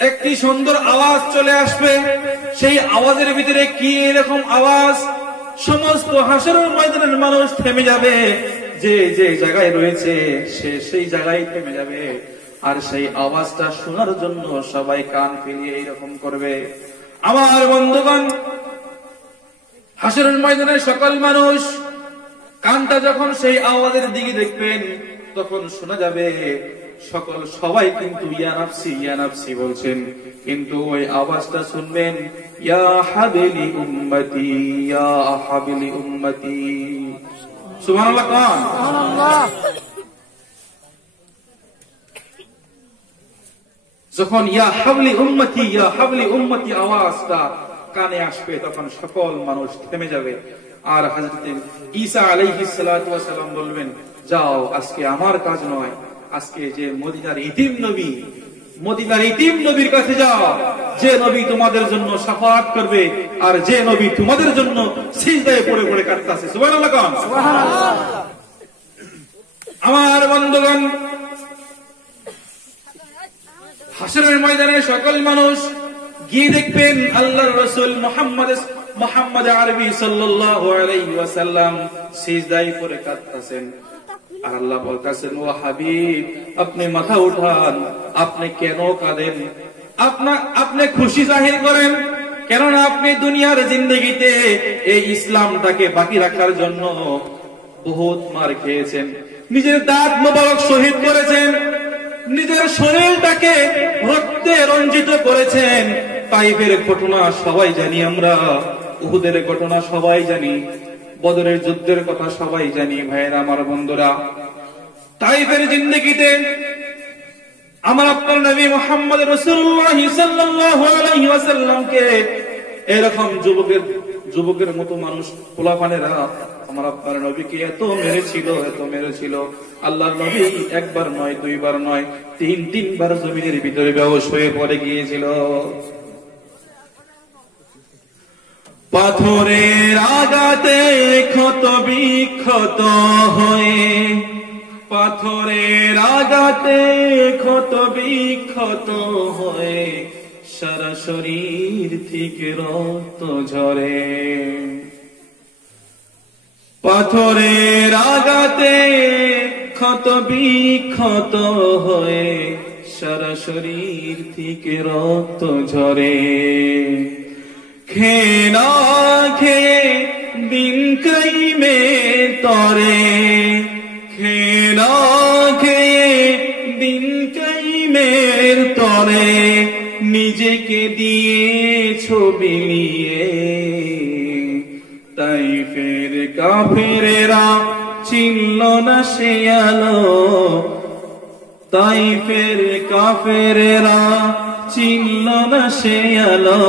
একটি সুন্দর আওয়াজ চলে আসবে। সেই আওয়াজের ভিতরে কি এরকম আওয়াজ, সমস্ত হাশরের ময়দানের মানুষ থেমে যাবে, যে যে জায়গায় রয়েছে সে সেই জায়গায় থেমে যাবে। আর সেই আওয়াজটা শোনার জন্য সবাই কান ফিরিয়ে এইরকম করবে। আমার বন্ধুগণ, হাশরের ময়দানের সকল মানুষ কানটা যখন সেই আওয়াজের দিকে দেখবেন, তখন শোনা যাবে সবাই কিন্তু ইয়া নাফসি বলছেন, কিন্তু ওই আওয়াজটা শুনবেন, ইয়া হাবিলি উম্মতি, ইয়া হাবিলি উম্মতি। সুবহানাল্লাহ, সুবহানাল্লাহ। যখন ইয়া হাবলি উম্মতি আওয়াজটা কানে আসবে, তখন সকল মানুষ থেমে যাবে। আর হযরত ঈসা আলাইহিস সালাতু ওয়াস সালাম বলবেন, যাও, আজকে আমার কাজ নয়, আজকে যে মদিনার ইতিম নবীর কাছে যাও, যে নবী তোমাদের জন্য শাফাআত করবে, আর যে নবী তোমাদের জন্য সিজদায় পড়ে পড়ে কাঁদতেছে। সুবহানাল্লাহ, সুবহানাল্লাহ। আমার বন্ধুগণ, হাশরের ময়দানে সকল মানুষ গিয়ে দেখবেন আল্লাহর রাসূল মুহাম্মদ আরবি সাল্লাল্লাহু আলাইহি ওয়াসাল্লাম সিজদায় পড়ে কাঁদতেছেন। আর আল্লাহ বলতেছেন, ও হাবিব, আপনি মাথা উঠান, আপনি কেন কাঁদেন? আপনি খুশি জাহির করেন, কেননা আপনি দুনিয়ার জিন্দেগিতে এই ইসলামটাকে বাকি রাখার জন্য বহুত মার খেয়েছেন, নিজের দাঁত মোবারক শহীদ করেছেন, নিজের শরীরটাকে রক্তে রঞ্জিত করেছেন। তাইফের ঘটনা সবাই জানি আমরা, উহুদের ঘটনা সবাই জানি, বদরের যুদ্ধের কথা সবাই জানি। ভাইয়েরা, আমার বন্ধুরা, তাইফের জিন্দেগিতে আমার আপনার নবী মুহাম্মদ রাসূলুল্লাহ সাল্লাল্লাহু আলাইহি ওয়াসাল্লামকে এরকম যুবকের মতো মানুষ, পোলাপানেরা আমার আপনার নবীকে এত মেরেছিল। আল্লাহর নবী একবার নয়, দুইবার নয়, তিনবার জমিনের ভিতরে বেহুশ হয়ে পড়ে গিয়েছিল। পাথরের আঘাতে ক্ষত বিক্ষত হয়ে, পাথরের আঘাতে ক্ষত বিক্ষত হয়ে সারা শরীর থেকে রক্ত ঝরে। পাথরের আঘাতে ক্ষত বিক্ষত হয়ে সারা শরীর থেকে রক্ত ঝরে। খেয়ে না খেয়ে দিন কাইমে তরে, খেয়ে না খেয়ে দিন কাইমের তরে নিজেকে দিয়ে ছবি নিয়ে। তাইফের কাফেরেরা চিনল না সে আলো, তাইফের কাফেরেরা চিনল না সে আলো,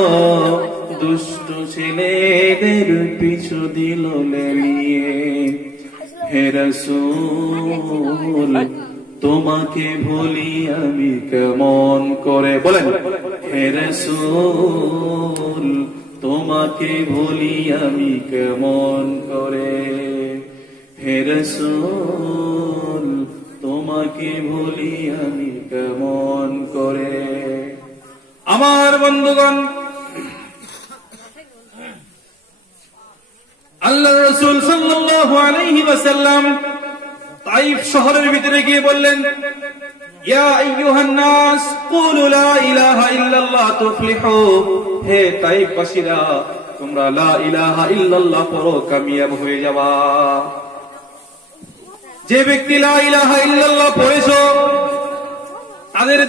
দুষ্ট ছেলেদের পিছু দিল লেলিয়ে। হে রাসূল, তোমাকে ভুলি আমি কেমন করে, বলেন, হে রাসূল, তোমাকে ভুলি আমি কেমন করে। হে রাসূল, তোমাকে ভুলি আমি কেমন করে। আমার বন্ধুগণ, আল্লাহ রাসূল সাল্লাল্লাহু আলাইহি ওয়াসাল্লাম তাইফ শহরের ভিতরে গিয়ে বললেন, ইয়া আইয়ুহান নাস কুলু লা ইলাহা ইল্লাল্লাহ তুফলিহু। হে তাইফবাসীরা, তোমরা লা ইলাহা ইল্লাল্লাহ পড়ো, কামিয়াব হয়ে যাবা। যে ব্যক্তি লা ইলাহা ইল্লাল্লাহ পড়েছো, তাদের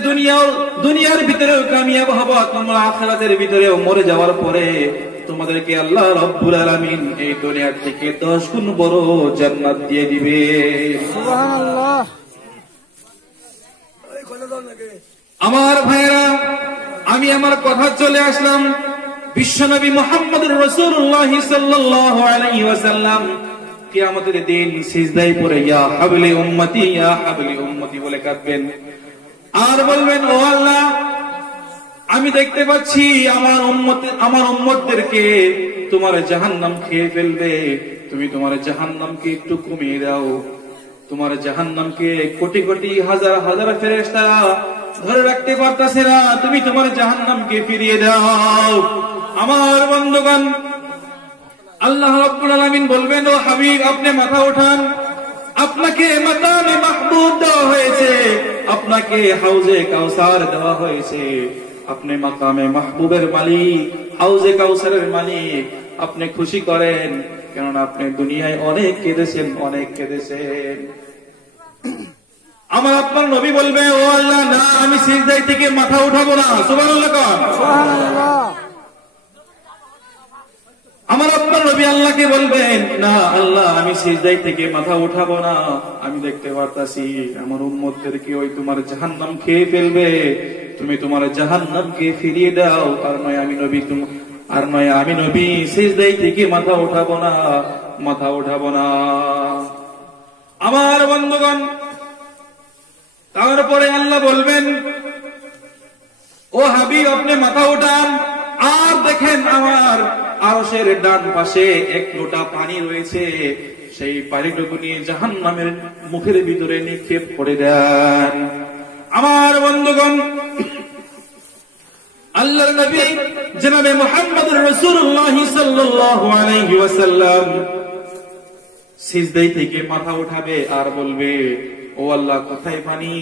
দুনিয়ার ভিতরেও কামিয়াব হবা, তোমরা আখিরাতের ভিতরেও মরে যাওয়ার পরে তোমাদেরকে আল্লাহ রাব্বুল আলামিন এই দুনিয়া থেকে 10 গুণ বড় জান্নাত দিয়ে দিবে। সুবহানাল্লাহ। আমার ভাইরা, আমি আমার কথা চলে আসলাম বিশ্বনবী মুহাম্মদুর রাসূলুল্লাহ সাল্লাল্লাহু আলাইহি ওয়াসাল্লাম কিয়ামতের দিন সিজদায় পড়ে ইয়া হাবলি উম্মতি ইয়া হাবলি উম্মতি বলে কাঁদবেন আর বলবেন, ও আল্লাহ, আমি দেখতে পাচ্ছি আমার উম্মতদেরকে তোমার জাহান্নাম খেয়ে ফেলবে, তুমি তোমার জাহান্নামকে একটু কমিয়ে দাও। তোমার জাহান্নামকে কোটি কোটি হাজার হাজার ফেরেশতা ধরে রাখতে পারতাছে না, তুমি তোমার জাহান্নামকে ফিরিয়ে দাও। আমার বন্ধুগণ, আল্লাহ রাব্বুল আলামিন বলবেন, ও হাবিব, আপনি মাথা ওঠান, আপনাকে মাকামে মাহমুদ দেওয়া হয়েছে, আপনাকে হাউজে কাউসার দেওয়া হয়েছে, আপনি মাকামে মাহবুবের মালিক, হাউজে কাউসারের মালিক, আপনি খুশি করেন, কেননা আপনি দুনিয়ায় অনেক কেঁদেছেন, অনেক কেঁদেছেন। আমার আপনার নবী বলবে, ও আল্লাহ, না, আমি সিজদায় থেকে মাথা উঠাবো না। সুবহানাল্লাহ কোন? আমার আপনার নবী আল্লাহকে বলবেন, না আল্লাহ, আমি সিজদায় থেকে মাথা উঠাবো না, আমি দেখতে পারতাছি আমার উম্মতদেরকে ওই তোমার জাহান্নাম খেয়ে ফেলবে, তুমি তোমার জাহান্নামকে ফিরিয়ে দাও। আর নয় আমি নবী সিজদায় থেকে মাথা উঠাবো না, মাথা উঠাবো না। আমার বন্ধুগণ, তারপরে আল্লাহ বলবেন, ও হাবিব, আপনি মাথা উঠান, আর দেখেন আমার আরশের ডান পাশে এক লোটা পানি রয়েছে, সেই পানিটুকু নিয়ে জাহান্নামের মুখের ভিতরে নিক্ষেপ করে দেন। আমার বন্ধুগণ, আল্লাহর নবী জনাবে মুহাম্মদুর রাসূলুল্লাহ সাল্লাল্লাহু আলাইহি ওয়াসাল্লাম সিজদায় থেকে মাথা উঠাবে আর বলবে, ও আল্লাহ, কোথায় পানি?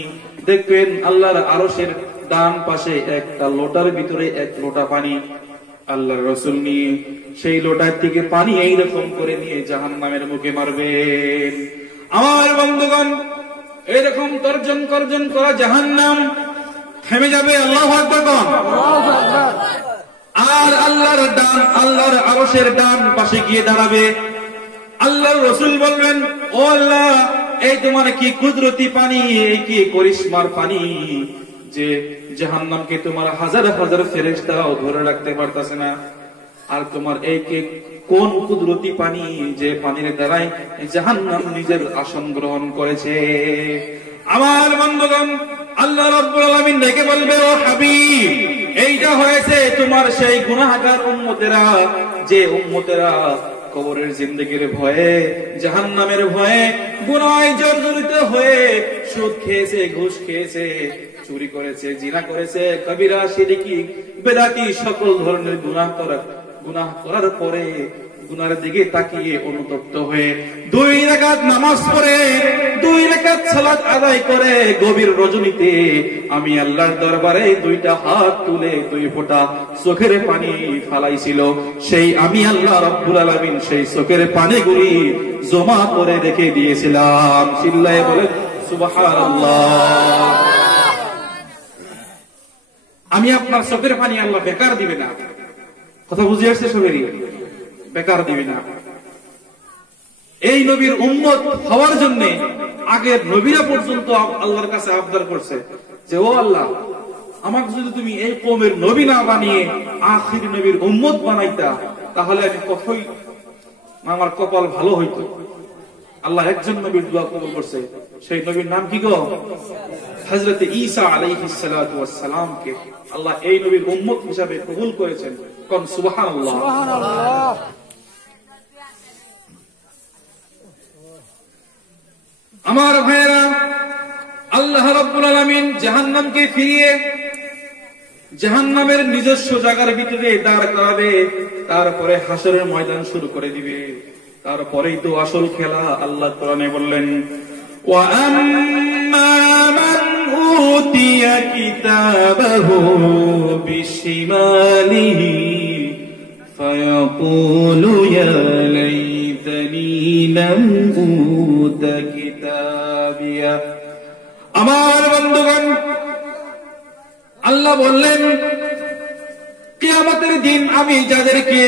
দেখবেন আল্লাহর আরশের ডান পাশে একটা লোটার ভিতরে এক লোটা পানি। আল্লাহর রাসূল নিয়ে সেই লোটার থেকে পানি এইরকম করে নিয়ে জাহান্নামের মুখে মারবেন। আমার বন্ধুগণ, এরকম তর্জন গর্জন করা জাহান্নাম থেমে যাবে। আল্লাহু আকবার। আর আল্লাহর আরশের ডান পাশে গিয়ে দাঁড়াবে। আল্লাহর রাসূল বলবেন, ও আল্লাহ, এই তোমার কি কুদরতি পানি, এই কি করিশ্মার পানি যে জাহান্নামকে তোমার হাজার হাজার ফেরেশতাও ধরে রাখতে পারতেছে না। আর তোমার এই কে কোন কুদরতি পানি যে পানির দ্বারাই জাহান্নাম নিজের আসন গ্রহণ করেছে। আমার বন্ধুগণ, আল্লাহ রাব্বুল আলামিন ডেকে বলবে, ও হাবিব, এইটা হয়েছে তোমার সেই গুনাহগার উম্মতেরা, যে উম্মতেরা কবরের জিন্দেগির ভয়ে, জাহান্নামের ভয়ে, গুনাহে জর্জরিত হয়ে সুদ খেয়েছে, ঘুষ খেয়েছে, চুরি করেছে, জিনা করেছে, কবিরা, শিরকি, বেদাতি, সকল ধরনের গুনাহ করার পরে গুনার দিকে তাকিয়ে অনুতপ্ত হয়ে 2 রাকাত নামাজ পড়ে 2 রাকাত সালাত আদায় করে গভীর রজনীতে আমি আল্লাহর দরবারে 2টা হাত তুলে 2 ফোঁটা চোখের পানি ফালাইছিল। সেই আমি আল্লাহ রাব্বুল আলামিন সেই চোখের পানিগুলি জমা করে রেখে দিয়েছিলাম। চিল্লায়ে বলেন সুবহানাল্লাহ। আমি আপনার চোখের পানি আল্লাহ বেকার দিবে না। কথা বুঝে আসছে সবেরই? বেকার দিবে না। এই নবীর উম্মত হওয়ার জন্য আগের নবীরা পর্যন্ত আল্লাহর কাছে আবদার করছে যে, ও আল্লাহ, আমাকে যদি তুমি এই কওমের নবী না বানিয়ে আখির নবীর উম্মত বানাইতা, তাহলে আমি কতই আমার কপাল ভালো হইতো। আল্লাহ একজন নবীর দোয়া কবুল করছে। সেই নবীর নাম কি গো? হযরত ঈসা আলাইহিস সালাতু ওয়াস সালামকে আল্লাহ এই নবীর উম্মত হিসাবে কবুল করেছেন। কোন সুবহানাল্লাহ। সুবহানাল্লাহ। আমার ভাইয়েরা, আল্লাহ রাব্বুল আলামিন জাহান্নামকে ফিরিয়ে জাহান্নামের নিজস্ব জায়গার ভিতরে দাঁড় করাবে। তারপরে হাসরের ময়দান শুরু করে দিবে। তারপরেই তো আসল খেলা। আল্লাহ কোরআনে বললেন, ওয়া আম্মা মান উতিয়া কিতাবাহু বিশিমালিহি ফায়াকুলু ইয়া লাইতানি লাম উতা কিতাবিয়া। আমার বন্ধুগণ, আল্লাহ বললেন, কিয়ামতের দিন আমি যাদেরকে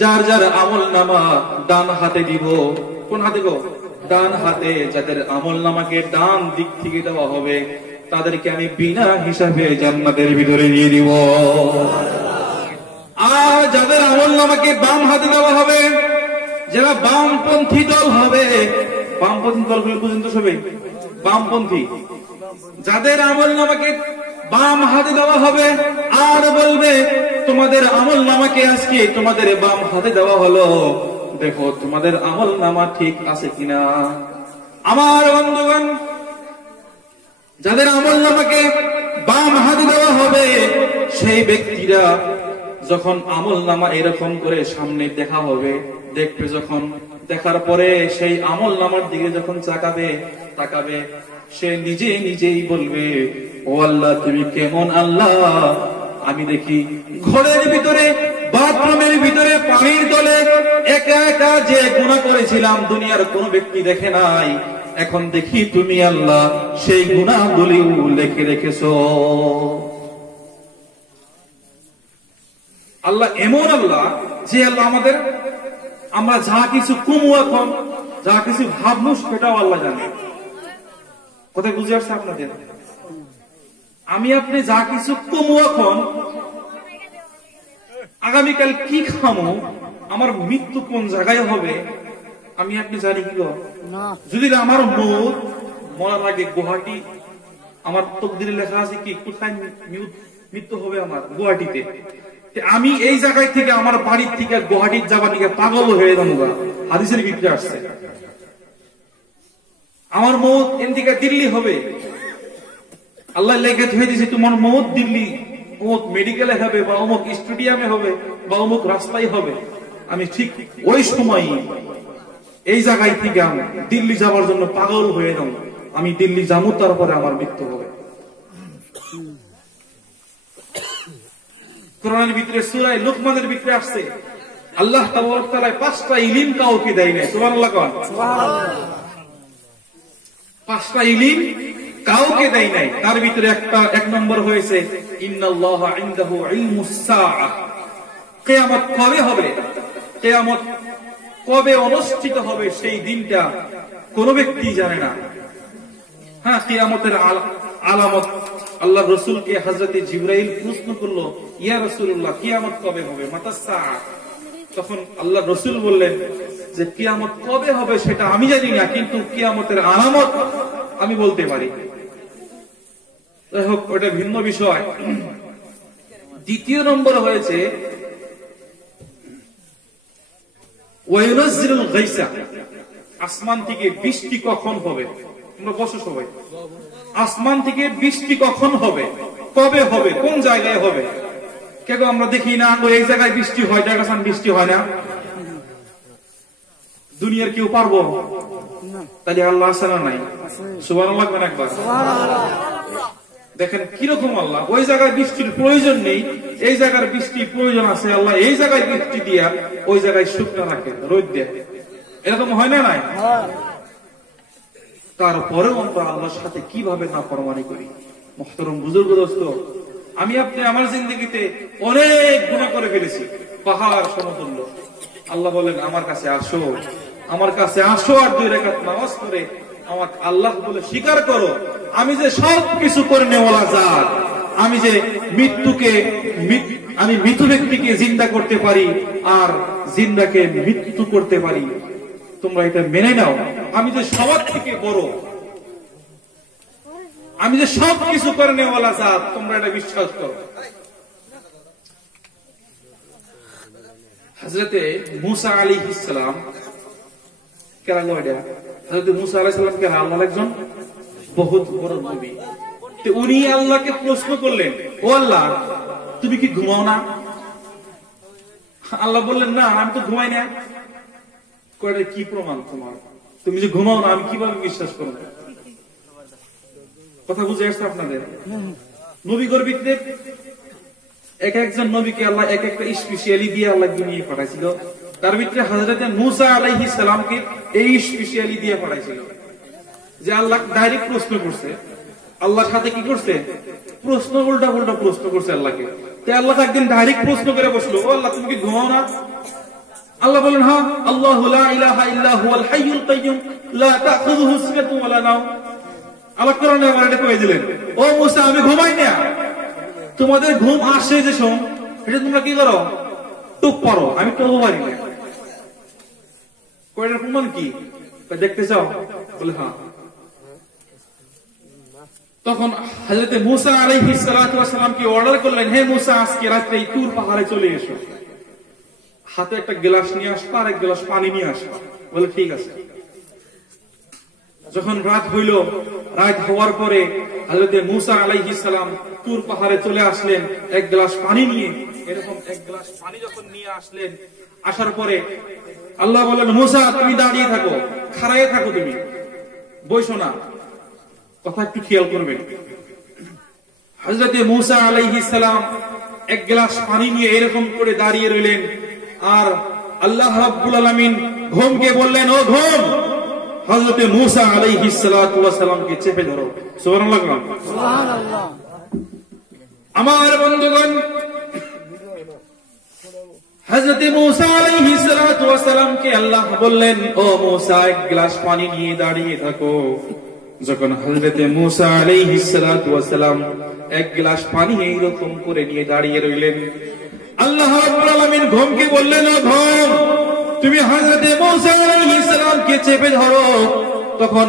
যার যার আমলনামা ডান হাতে দিব। কোন হাতে গো? ডান হাতে। যাদের আমলনামাকে ডান দিক থেকে দেওয়া হবে, তাদেরকে আমি বিনা হিসাবে জান্নাতের ভিতরে নিয়ে দিব। আর যাদের আমলনামাকে বাম হাতে দেওয়া হবে, যারা বামপন্থী দল হবে, বামপন্থী দলগুলো পর্যন্ত সবাই বামপন্থী, যাদের আমলনামাকে বাম হাতে দেওয়া হবে আর বলবে তোমাদের আমলনামাকে আজকে তোমাদের বাম হাতে দেওয়া হলো, দেখো তোমাদের আমলনামা ঠিক আছে কিনা। আমার বন্ধুগণ, যাদের আমলনামাকে বাম হাতে দেওয়া হবে সেই ব্যক্তিরা যখন আমলনামা এরকম করে সামনে দেখা হবে, দেখবে, যখন দেখার পরে সেই আমলনামার দিকে যখন তাকাবে সে নিজেই বলবে, ও আল্লাহ তুমি কেমন আল্লাহ, আমি দেখি ঘরের ভিতরে বাথরুমের ভিতরে পানির তলে একা একা যে গুনাহ করেছিলাম দুনিয়ার কোন ব্যক্তি দেখে নাই, এখন দেখি তুমি আল্লাহ সেই গুনাহগুলিও লিখে রেখেছো। আল্লাহ এমন আল্লাহ যে আল্লাহ আমরা যা কিছু কুমু এখন যা কিছু ভাবনু সেটাও আল্লাহ জানে। কোথায় বুঝে আসছে আপনাদের? আমি আপনি যা কিছু কুমু এখন, আগামীকাল কি খামো, আমার মৃত্যু কোন জায়গায় হবে আমি আপনি জানি কি? যদি আমার মরার আগে গুয়াহাটি, আমার তকদিরে লেখা আছে কি কোথায় মৃত্যু হবে, আমার গুয়াহাটিতে, আমি এই জায়গায় থেকে আমার বাড়ির থেকে গুয়াহাটির যাবার দিকে পাগল হয়ে যাবো। হাদিসের ভিতরে আসছে আমার মৌত এন থেকে দিল্লি হবে, আল্লাহ লেখা হয়ে দিয়েছে তোমার মৌত দিল্লি, অমুক মেডিকেলে হবে বা অমুক স্টেডিয়ামে হবে বা অমুক রাস্তায় হবে। আমি ঠিক ওই সময় এই জায়গায় থেকে আমি দিল্লি যাওয়ার জন্য পাগল হয়ে যাব, আমি দিল্লি যাবো, তারপরে আমার মৃত্যু হবে। কোরআনের ভিতরে সূরা লুকমানের ভিতরে আসছে আল্লাহ তাআলা 5টা ইলম কাউকে দেয় নাই। সুবহানাল্লাহ কোন? সুবহানাল্লাহ। 5টা ইলম কাউকে দেয় নাই, তার ভিতরে এক নম্বর হয়েছে ইন্নাল্লাহা ইনদাহু ইলমুস সাআহ, কিয়ামত কবে হবে, কিয়ামত কবে অনুষ্ঠিত হবে সেই দিনটা কোন ব্যক্তি জানে না। হ্যাঁ, কিয়ামতের আলামত আল্লাহ রাসূলকে হযরত জিবরাইল প্রশ্ন করলো, ইয়া রাসূলুল্লাহ কিয়ামত কবে হবে, মাতাস সাআহ। তখন আল্লাহ রাসূল বললেন যে কিয়ামত কবে হবে সেটা আমি জানি না, কিন্তু কিয়ামতের আলামত আমি বলতে পারি। যাই হোক, ওটা ভিন্ন বিষয়। দ্বিতীয় নম্বর হয়েছে ওয়ায়ুনাজ্জিলুল গায়সা, আসমান থেকে বৃষ্টি কখন হবে। তোমরা বসো সবাই। আসমান থেকে বৃষ্টি কখন হবে, কবে হবে, কোন জায়গায় হবে? কেন আমরা দেখি না এই জায়গায় বৃষ্টি হয়, জায়গায় বৃষ্টি হয় না। দুনিয়ার কেউ পারবো? তাহলে আল্লাহ আছে না নাই? সুবহানাল্লাহ বলেন একবার। দেখেন কিরকম আল্লাহ, ওই জায়গায় বৃষ্টির প্রয়োজন নেই, এই জায়গার বৃষ্টির প্রয়োজন আছে। আল্লাহ এই জায়গায় বৃষ্টি দিয়া ওই জায়গায় শুকনো রাখে, রোদ দেয়। এরকম হয় না নাই? তারপরেও আমরা আল্লাহর সাথে কিভাবে নাফরমানি করি। মুহতারাম বুজুর্গ দোস্ত, আমি আপনি আমার জিন্দগিতে অনেক গুনাহ করে ফেলেছি, পাহাড় সমতুল্য। আল্লাহ বলেন আমার কাছে আসো, আমার কাছে আসো, আর 2 রাকাত নামাজ পড়ে আমাকে আল্লাহ বলে স্বীকার করো আমি যে সব কিছু করে নেওয়ালা জাত, আমি যে আমি মৃত ব্যক্তিকে জিন্দা করতে পারি আর জিন্দাকে মৃত্যু করতে পারি, তোমরা এটা মেনে নাও। আমি যে সবার থেকে বড়, আমি যে সব কিছু করে নেওয়ালা জাত, তোমরা এটা বিশ্বাস করো। হযরতে মুসা আলাইহিস সালাম কেন এটা, হযরত মুসা আলাইহিস সালাম কে আল্লাহর একজন বহুত বড় নবী। তো উনি আল্লাহকে প্রশ্ন করলেন, ও আল্লাহ তুমি কি ঘুমাও না? আল্লাহ বললেন না, আমি তো ঘুমাই না। কয়টা কি প্রমাণ তোমার? তুমি যে ঘুমাও না আমি কিভাবে বিশ্বাস করব? কথা বুঝে আসছে আপনাদের? নবী গর্বিতে এক একজন নবীকে আল্লাহ এক একটা স্পেশালি দিয়ে আল্লাহ দুনিয়ায় পাঠাইছিল। তার ভিতরে হযরতে মুসা আলাইহিস সালামকে এই স্পেশালি দিয়ে পাঠাইছিল যে আল্লাহ ডাইরেক্ট প্রশ্ন করছে, আল্লাহর সাথে কি করছে, প্রশ্ন উল্টা উল্টা প্রশ্ন করছে আল্লাহকে। তাই আল্লাহ একদিন ডাইরেক্ট প্রশ্ন করে বসলো, ও আল্লাহ তুমি কি ঘুমাও না? আল্লাহ বলেন হ্যাঁ, আল্লাহু লা ইলাহা ইল্লা হুয়াল হাইয়ুল কাইয়্যুম লা তাখুযুহু সিনাতুন ওয়া লা নাওম। আল্লাহ কোরআনে আমার এটা কয়ে দিলেন, ও মুসা আমি ঘুমাই না, তোমাদের ঘুম আসে যে শোন এটা তোমরা কি করো, টুপ পারো, আমি তো পারি না। কয়টার প্রমাণ কি দেখতে চাও? বলে হ্যাঁ। তখন হযরত মূসা আলাইহিস সালাতু ওয়াস সালামকে অর্ডার করলেন, হে মূসা আজকে রাতে এই তুর পাহাড়ে চলে এসো, হাতে একটা গ্লাস নিয়ে আসবা আর এক গ্লাস পানি নিয়ে আসবা। বলে ঠিক আছে। যখন রাত হইল, রাত হওয়ার পরে হযরত মূসা আলাইহিস সালাম তুর পাহাড়ে চলে আসলেন এক গ্লাস পানি নিয়ে। এরকম এক গ্লাস পানি যখন নিয়ে আসলেন, আসার পরে আল্লাহ বললেন, মূসা তুমি দাঁড়িয়ে থাকো, খাড়াইয়ে থাকো, তুমি বসো না, কথা একটু খেয়াল করবেন। হযরত মূসা আলাইহিস সালাম এক গ্লাস পানি নিয়ে এরকম করে দাঁড়িয়ে রইলেন, আর আল্লাহ রাব্বুল আলামিন ঘুমকে বললেন, ও ঘুম, হযরত মূসা আলাইহিস সালাতু ওয়াস সালামকে চেপে ধরো। সুবহানাল্লাহ, সুবহানাল্লাহ। আমার বন্ধুগণ, হযরত মূসা আলাইহিস সালাতু ওয়াস সালামকে আল্লাহ বললেন, ও মূসা এক গ্লাস পানি নিয়ে দাঁড়িয়ে থাকো। যখন হযরত মূসা আলাইহিস সালাতু ওয়াস সালাম এক গ্লাস পানি এইরকম করে নিয়ে দাঁড়িয়ে রইলেন, আল্লাহ রাব্বুল আলামিন ঘুমকে বললেন, ও ঘুম, তুমি হযরত মূসা আলাইহিস সালামকে চেপে ধরো। তখন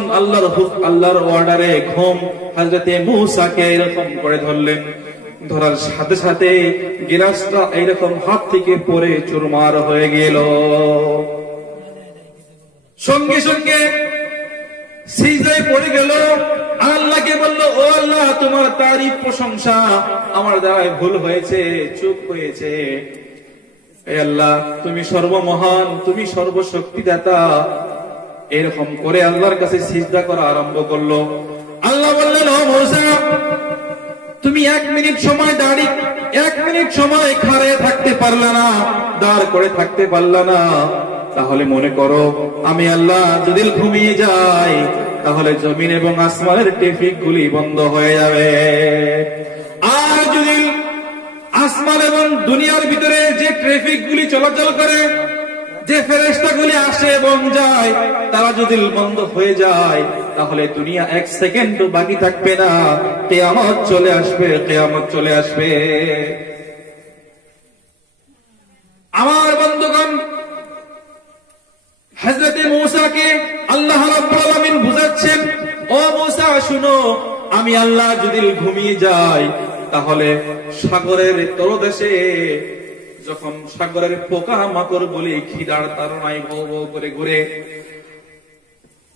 আল্লাহর অর্ডারে ঘুম হযরত মূসাকে এরকম করে ধরলেন। ধরার সাথে সাথে গ্লাসটা এইরকম হাত থেকে পড়ে চুরমার হয়ে গেল। সঙ্গে সঙ্গে সিজদায় পড়ে গেল, আল্লাহকে বলল, ও আল্লাহ তোমার তারিফ প্রশংসা, আমার দ্বারাই ভুল হয়েছে, চুপ হয়েছে। হে আল্লাহ তুমি সর্বমহান, তুমি সর্বশক্তিদাতা। এরকম করে আল্লাহর কাছে সিজদা করা আরম্ভ করলো। আল্লাহ বললেন, ও মূসা তুমি 1 মিনিট সময় দাঁড়িয়ে 1 মিনিট সময় খাড়ায় থাকতে পারলা না, দাঁড় করে থাকতে পারলা না, তাহলে মনে করো আমি আল্লাহ যদি ঘুমিয়ে যাই তাহলে জমিন এবং আসমানের ট্রাফিক গুলি বন্ধ হয়ে যাবে। আর যদি আসমান এবং দুনিয়ার ভিতরে যে ট্রাফিক গুলি চলাচল করে, যে ফেরেশতা গুলি আসে এবং যায়, তারা যদি বন্ধ হয়ে যায় তাহলে দুনিয়া 1 সেকেন্ড বাকি থাকবে না, কিয়ামত চলে আসবে, কিয়ামত চলে আসবে। আমার বন্ধুগণ, হযরত মূসাকে আল্লাহ রাব্বুল আলামিন বুঝাচ্ছেন, ও মূসা শুনো, আমি আল্লাহ যদি ঘুমিয়ে যাই তাহলে সাগরের তলদেশে যখন সাগরের পোকা মাকড় বলি খিদার তাড়নায় ভৌ ভৌ করে ঘুরে,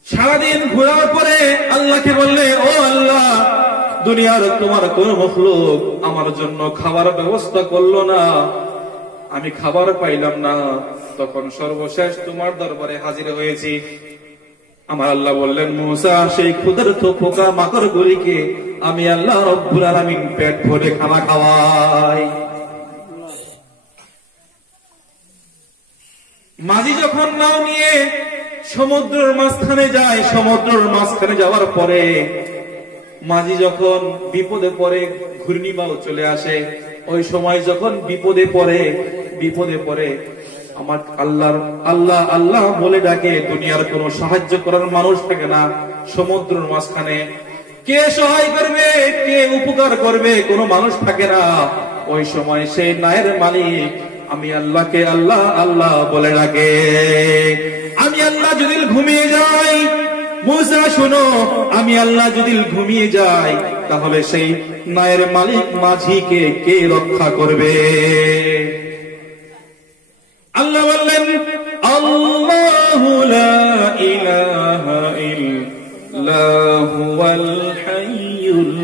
সারাদিন ঘোরার পরে আল্লাহকে বললে, ও আল্লাহ দুনিয়ার তোমার কোন মখলুক আমার জন্য খাবার ব্যবস্থা করলো না, আমি খাবার পাইলাম না, তখন সর্বশেষ তোমার দরবারে হাজির হয়েছি। আমার আল্লাহ বললেন, মূসা সেই ক্ষুধার্ত পোকা মাকড় গুলিকে আমি আল্লাহ রব্বুল আলামিন পেট ভরে খানা খাওয়াই। মাঝি যখন নাও নিয়ে সমুদ্রের মাঝখানে যায়, সমুদ্রের মাঝখানে যাওয়ার পরে মাঝি যখন বিপদে পড়ে, ঘূর্ণিবায়ু চলে আসে, ওই সময় যখন বিপদে পড়ে আমার আল্লাহ আল্লাহ বলে ডাকে, দুনিয়ার কোন সাহায্য করার মানুষ থাকে না, সমুদ্রের মাঝখানে কে সহায় করবে, কে উপকার করবে, কোনো মানুষ থাকে না। ওই সময় সেই নায়ের মালিক আমি আল্লাহকে আল্লাহ আল্লাহ বলে ডাকে। আমি আল্লাহ যদি ঘুমিয়ে যাই, মূসা শোনো, আমি আল্লাহ যদি ঘুমিয়ে যাই তাহলে সেই নায়ের মালিক মাঝিকে কে রক্ষা করবে? আল্লাহ বললেন, আল্লাহু লা ইলাহা ইল্লাহু ওয়াল হাইয়ুল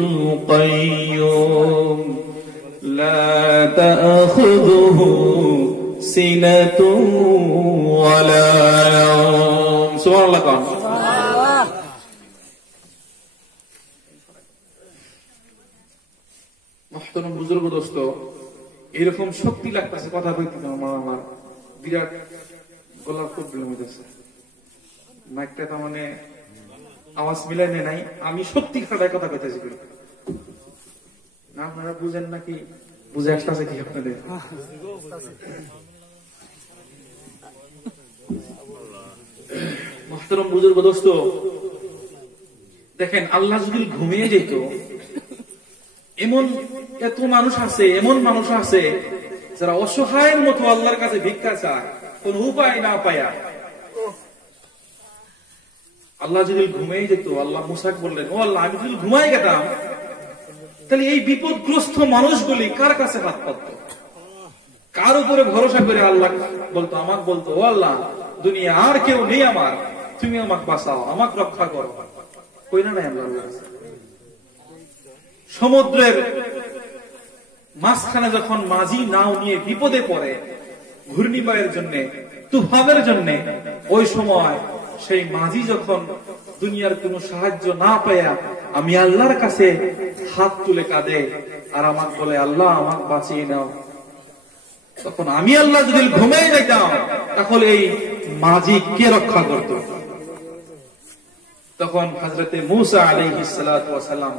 কাইয়্যুম লা তা'খুযুহু সিনাতুন ওয়ালা নাওম। সুবহানাল্লাহ। মুহতারাম বুজুর্গ দোস্ত, এরকম শক্তি লাগতেছে কথা কইতে, আমার বিরাট গলার প্রবলেম হইতেছে, মাইকটা তো মানে আওয়াজ মিলাই নাই, আমি সত্যি খাটায় কথা কইতেছি না, আপনারা বুঝেন নাকি? বুঝে আসতেছে কি আপনাদের? মুহতারাম বুজুর্গ দোস্ত, দেখেন আল্লাহ যদি ঘুমিয়ে যেত, এমন এত মানুষ আছে, এমন মানুষ আছে যারা অসহায়ের মতো আল্লাহর কাছে ভিক্ষা চায়, কোন উপায় না পায়া। আল্লাহ যদি ঘুমিয়ে যেত, আল্লাহ মুসাকে বললেন, ও আল্লাহ আমি যদি ঘুমাই গেতাম তাহলে এই বিপদগ্রস্ত মানুষগুলি কার কাছে হাত পাতত, কার উপরে ভরসা করে আল্লাহ বলতো, আমাকে বলতো, ও আল্লাহ দুনিয়া আর কেউ নেই আমার, তুমি আমাকে বাঁচাও, আমাকে রক্ষা করো। কই না নাই আল্লাহ। সমুদ্রের মাঝখানে যখন মাঝি নাও নিয়ে বিপদে পড়ে ঘূর্ণিবায়ের জন্য, তুফানের জন্য, ওই সময় সেই মাঝি যখন দুনিয়ার কোনো সাহায্য না পায়া আমি আল্লাহর কাছে হাত তুলে কাঁদে আর আমাকে বলে, আল্লাহ আমাকে বাঁচিয়ে নাও, তখন আমি আল্লাহ যদি ঘুমিয়ে যেতাম তাহলে এই মাঝি কে রক্ষা করত? তখন হযরতে মূসা আলাইহিস সালাতু ওয়াস সালাম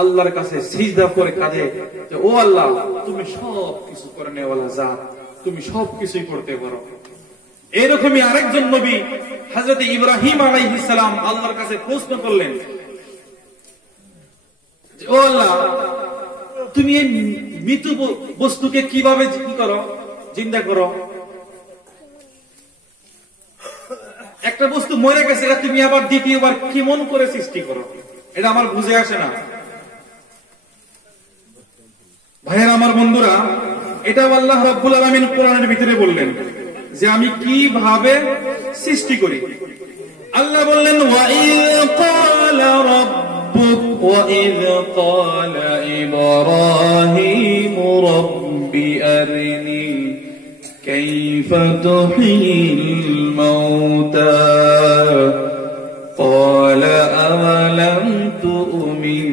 আল্লাহর কাছে সিজদা করে কাঁদে যে, ও আল্লাহ তুমি সব কিছু করে নেওয়ালা জাত, তুমি সব কিছুই করতে পারো। এরকমই আরেকজন নবী হযরতে ইব্রাহিম আলাইহিস সালাম আল্লাহর কাছে প্রশ্ন করলেন, ও আল্লাহ তুমি এই মৃত বস্তুকে কিভাবে কি করো, জিন্দা করো? একটা বস্তু মরে গেছে, এটা তুমি আবার দ্বিতীয়বার কেমন করে সৃষ্টি করো? এটা আমার বুঝে আসে না। ভাইয়ের আমার বন্ধুরা, এটা আল্লাহ রাব্বুল আলামিন কোরআনের ভিতরে বললেন যে আমি কিভাবে সৃষ্টি করি। আল্লাহ বললেন, ওয়াইয ক্বালা রাব্বুক ওয়াইয ক্বালা ইব্রাহিম রাব্বি আরিনি কাইফা তুহয়িল মাউতা ক্বালা আওয়ালাম তুমিন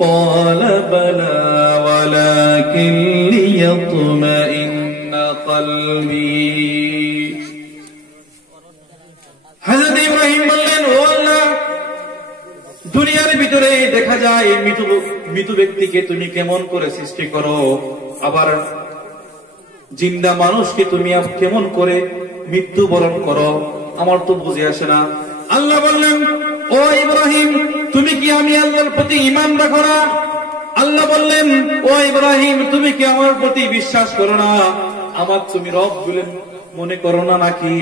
ক্বালা বালা ওয়ালাকিন লিয়াতমাইন্না কলবি। হযরত ইব্রাহিম বললেন, ও আল্লাহ দুনিয়ার ভিতরে দেখা যায় মৃত ব্যক্তিকে তুমি কেমন করে সৃষ্টি করো, আবার জিন্দা মানুষকে তুমি কেমন করে মৃত্যুবরণ করো, আমার তো বুঝে আসে না। আল্লাহ বললেন, ও ইব্রাহিম তুমি কি আমি আল্লাহর প্রতি ঈমান রাখো না? আল্লাহ বললেন, ও ইব্রাহিম তুমি কি আমার প্রতি বিশ্বাস করো না, আমার তুমি রব বলে মনে করো না নাকি?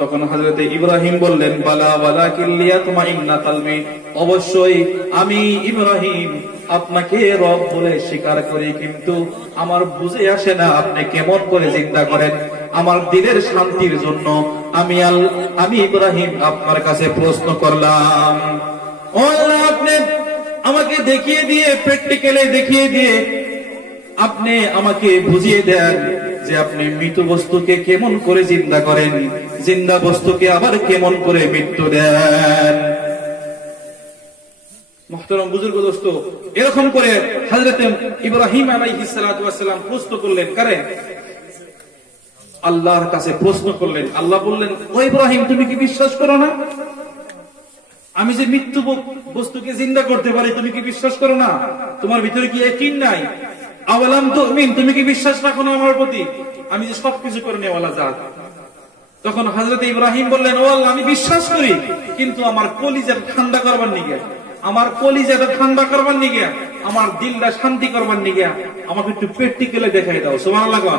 তখন হযরত ইব্রাহিম বললেন, বালা ওয়ালাকিন লিয়াতমাইন্না কলবি, অবশ্যই আমি ইব্রাহিম আপনাকে রব বলে স্বীকার করি, কিন্তু আমার বুঝে আসে না আপনি কেমন করে জিন্দা করেন। আমার দিলের শান্তির জন্য আমি ইব্রাহিম আপনার কাছে প্রশ্ন করলাম, ও আল্লাহ আপনি আমাকে দেখিয়ে দিয়ে, প্র্যাকটিক্যালি দেখিয়ে দিয়ে আপনি আমাকে বুঝিয়ে দেন যে আপনি মৃত বস্তুকে কেমন করে জিন্দা করেন, জিন্দা বস্তুকে আবার কেমন করে মৃত্যু দেন। মুহতারাম বুজুর্গ দোস্ত, এরকম করে হযরত ইব্রাহিম আলাইহিস সালাতু ওয়াস সালাম প্রশ্ন করলেন, কারে? আল্লাহর কাছে প্রশ্ন করলেন। আল্লাহ বললেন, ও ইব্রাহিম তুমি কি বিশ্বাস করো না আমি যে মৃত্যু বস্তুকে জিন্দা করতে পারি? তুমি কি বিশ্বাস করো না? তোমার ভিতরে কি ইয়াকিন নাই? আওয়ালাম তুমিন, তুমি কি বিশ্বাস রাখো না আমার প্রতি, আমি যে সবকিছু করে নেওয়ালা জাত? তখন হযরত ইব্রাহিম বললেন, ও আল্লাহ আমি বিশ্বাস করি, কিন্তু আমার কলিজাটা ঠান্ডা করবার নিগে, আমার কলিজাটা ঠান্ডা করবার নিগে, আমার দিলটা শান্তি করবার নিগে আমাকে একটু প্র্যাকটিক্যালি দেখাই দাও। সুবহানাল্লাহ।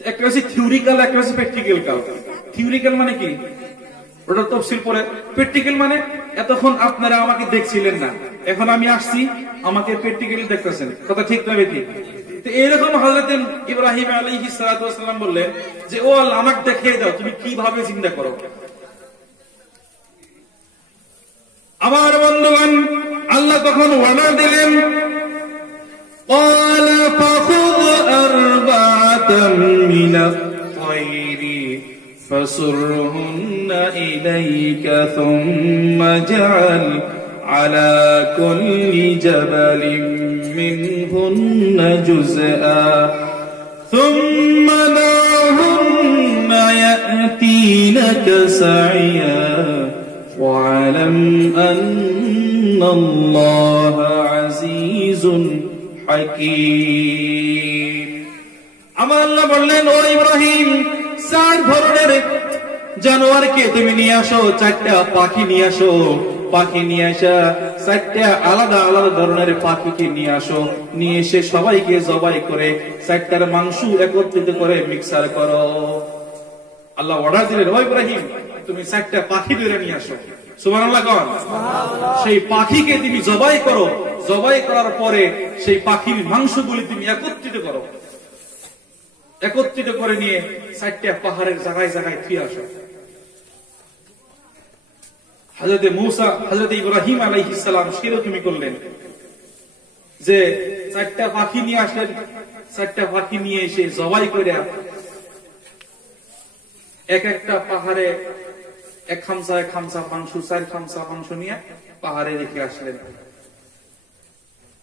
একটা হচ্ছে থিওরিক্যাল, একটা হচ্ছে প্র্যাকটিক্যাল কাল। থিওরিক্যাল মানে কি, ওটা তফসিল পরে। প্র্যাকটিক্যাল মানে এতক্ষণ আপনারা আমাকে দেখছিলেন না, এখন আমি আসছি, আমাকে প্র্যাকটিক্যালি দেখতেছেন। কথা ঠিক না বেটি? তো এরকম হযরত ইব্রাহিম আলাইহিস সালাতু ওয়াস সালাম বললেন যে, ও আল্লাহ আমাকে দেখিয়ে দাও তুমি কিভাবে জিন্দা করো। আমার বন্ধুগণ, আল্লাহ তখন অর্ডার দিলেন, قال فخذ أربعة من الطير فصرهن إليك ثم اجعل على كل جبل منهن جزءا ثم دعهن يأتينك سعيا واعلم أن الله عزيز হাকীম। আমার আল্লাহ বললেন, ও ইব্রাহিম 4 ধরনের জানোয়ারকে তুমি নিয়ে আসো, 4টা পাখি নিয়ে আসো, পাখি নিয়ে আসা 4টা আলাদা আলাদা ধরনের পাখিকে নিয়ে আসো, নিয়ে এসে সবাইকে জবাই করে 4টার মাংস একত্রিত করে মিক্সার করো। আল্লাহ অর্ডার দিলেন, ও ইব্রাহিম তুমি 4টা পাখি ধরে নিয়ে আসো। সুবহানাল্লাহ কোন? সেই পাখিকে তুমি জবাই করো, জবাই করার পরে সেই পাখির মাংসগুলি তুমি একত্রিত করো, একত্রিত করে নিয়ে 4টা পাহাড়ের জায়গায় জায়গায় ফিরে আসো। হযরত মূসা, হযরত ইব্রাহিম আলাইহিস সালাম সেরকমই করলেন, যে 4টা পাখি নিয়ে আসলেন, 4টা পাখি নিয়ে এসে জবাই করে এক একটা পাহাড়ে 1 খামসা 1 খামসা মাংস, 4 খামসা মাংস নিয়ে পাহাড়ে রেখে আসলেন।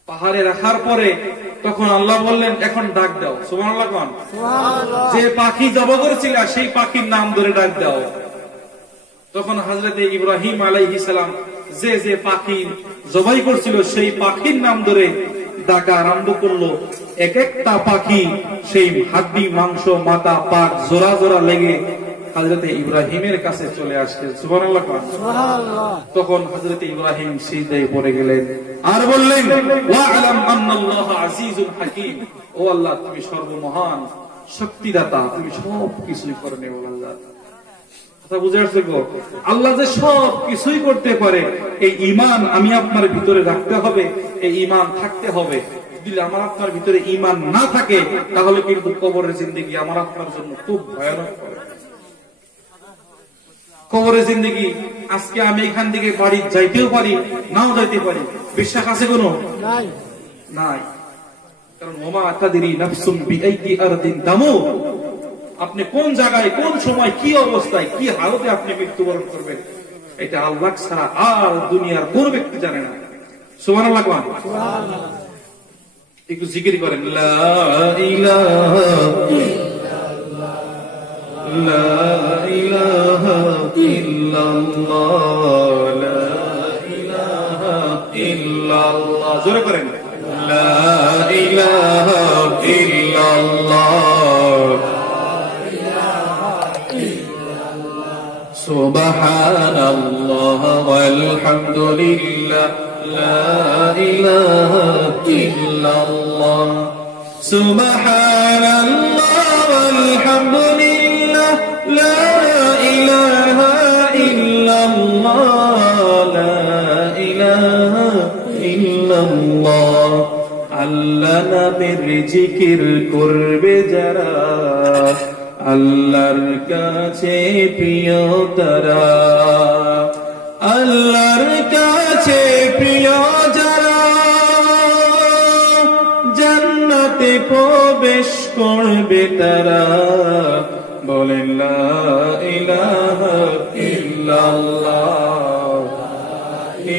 পাহাড়ে রাখার পরে তখন আল্লাহ বললেন, এখন ডাক দাও। সুবহানাল্লাহ কোন? যে পাখি জবাই করেছিল সেই পাখির নাম ধরে ডাক দাও। তখন হযরত ইব্রাহিম আলাইহিস সালাম যে যে পাখি জবাই করছিল সেই পাখির নাম ধরে ডাকা আরম্ভ করলো। এক একটা পাখি সেই হাড্ডি মাংস মাথা পাক জোড়া জোড়া লেগে হযরত ইব্রাহিমের কাছে চলে আসছে। সুবহানাল্লাহ সুবহানাল্লাহ। তখন হযরত ইব্রাহিম সিজদায় পড়ে গেলেন আর বললেন, ওয়া আলাম আন্নাল্লাহা আজিজুল হাকীম, ও আল্লাহ তুমি সর্বমহান শক্তিদাতা, তুমি সব কিছুই করেন। ও আল্লাহ, কথা বুঝে আসছে গো? আল্লাহ যে সব কিছুই করতে পারে, এই ঈমান আমি আপনার ভিতরে রাখতে হবে, এই ঈমান থাকতে হবে। যদি আমার আপনার ভিতরে ঈমান না থাকে তাহলে কিন্তু কবরের জিন্দেগি আমার আপনার জন্য খুব ভয়ানক হবে। কবরের জিন্দেগি, আজকে আমি এখান থেকে বাড়ি যাইতেও পারি, নাও যাইতে পারি, বিশ্বাস আছে কোনো? নাই। কারণ ওমা তাদরি নাফসুম বিআইয়ি আরদিন তামুত, আপনি কোন জায়গায় কোন সময় কি অবস্থায় কি হালতে আপনি মৃত্যুবরণ করবেন এটা আল্লাহ ছাড়া আর দুনিয়ার কোন ব্যক্তি জানে না। সুবহানাল্লাহ। সুবহানাল্লাহ। একটু জিকির করেন, লা ইলাহা ইল্লাল্লাহ, লা ইলাহা ইল্লাল্লাহ, লা ইলাহা ইল্লাল্লাহ। জোরে করেন, লা ইলাহা ইল্লাল্লাহ, সুবহানাল্লাহ ওয়াল হামদুলিল্লাহ, লা ইলাহা ইল্লাল্লাহ, সুবহানাল্লাহ ওয়াল হামদুলিল্লাহ, লা ইলাহা ইল্লাল্লাহ, লা ইলাহা ইল্লাল্লাহ। আল্লাহ নামের জিকির করবে যারা, আল্লাহর কাছে প্রিয় তারা, আল্লাহর কাছে প্রিয় যারা, জান্নাতে প্রবেশ করবে তারা। বলেন লা ইলাহা ইল্লাল্লাহ,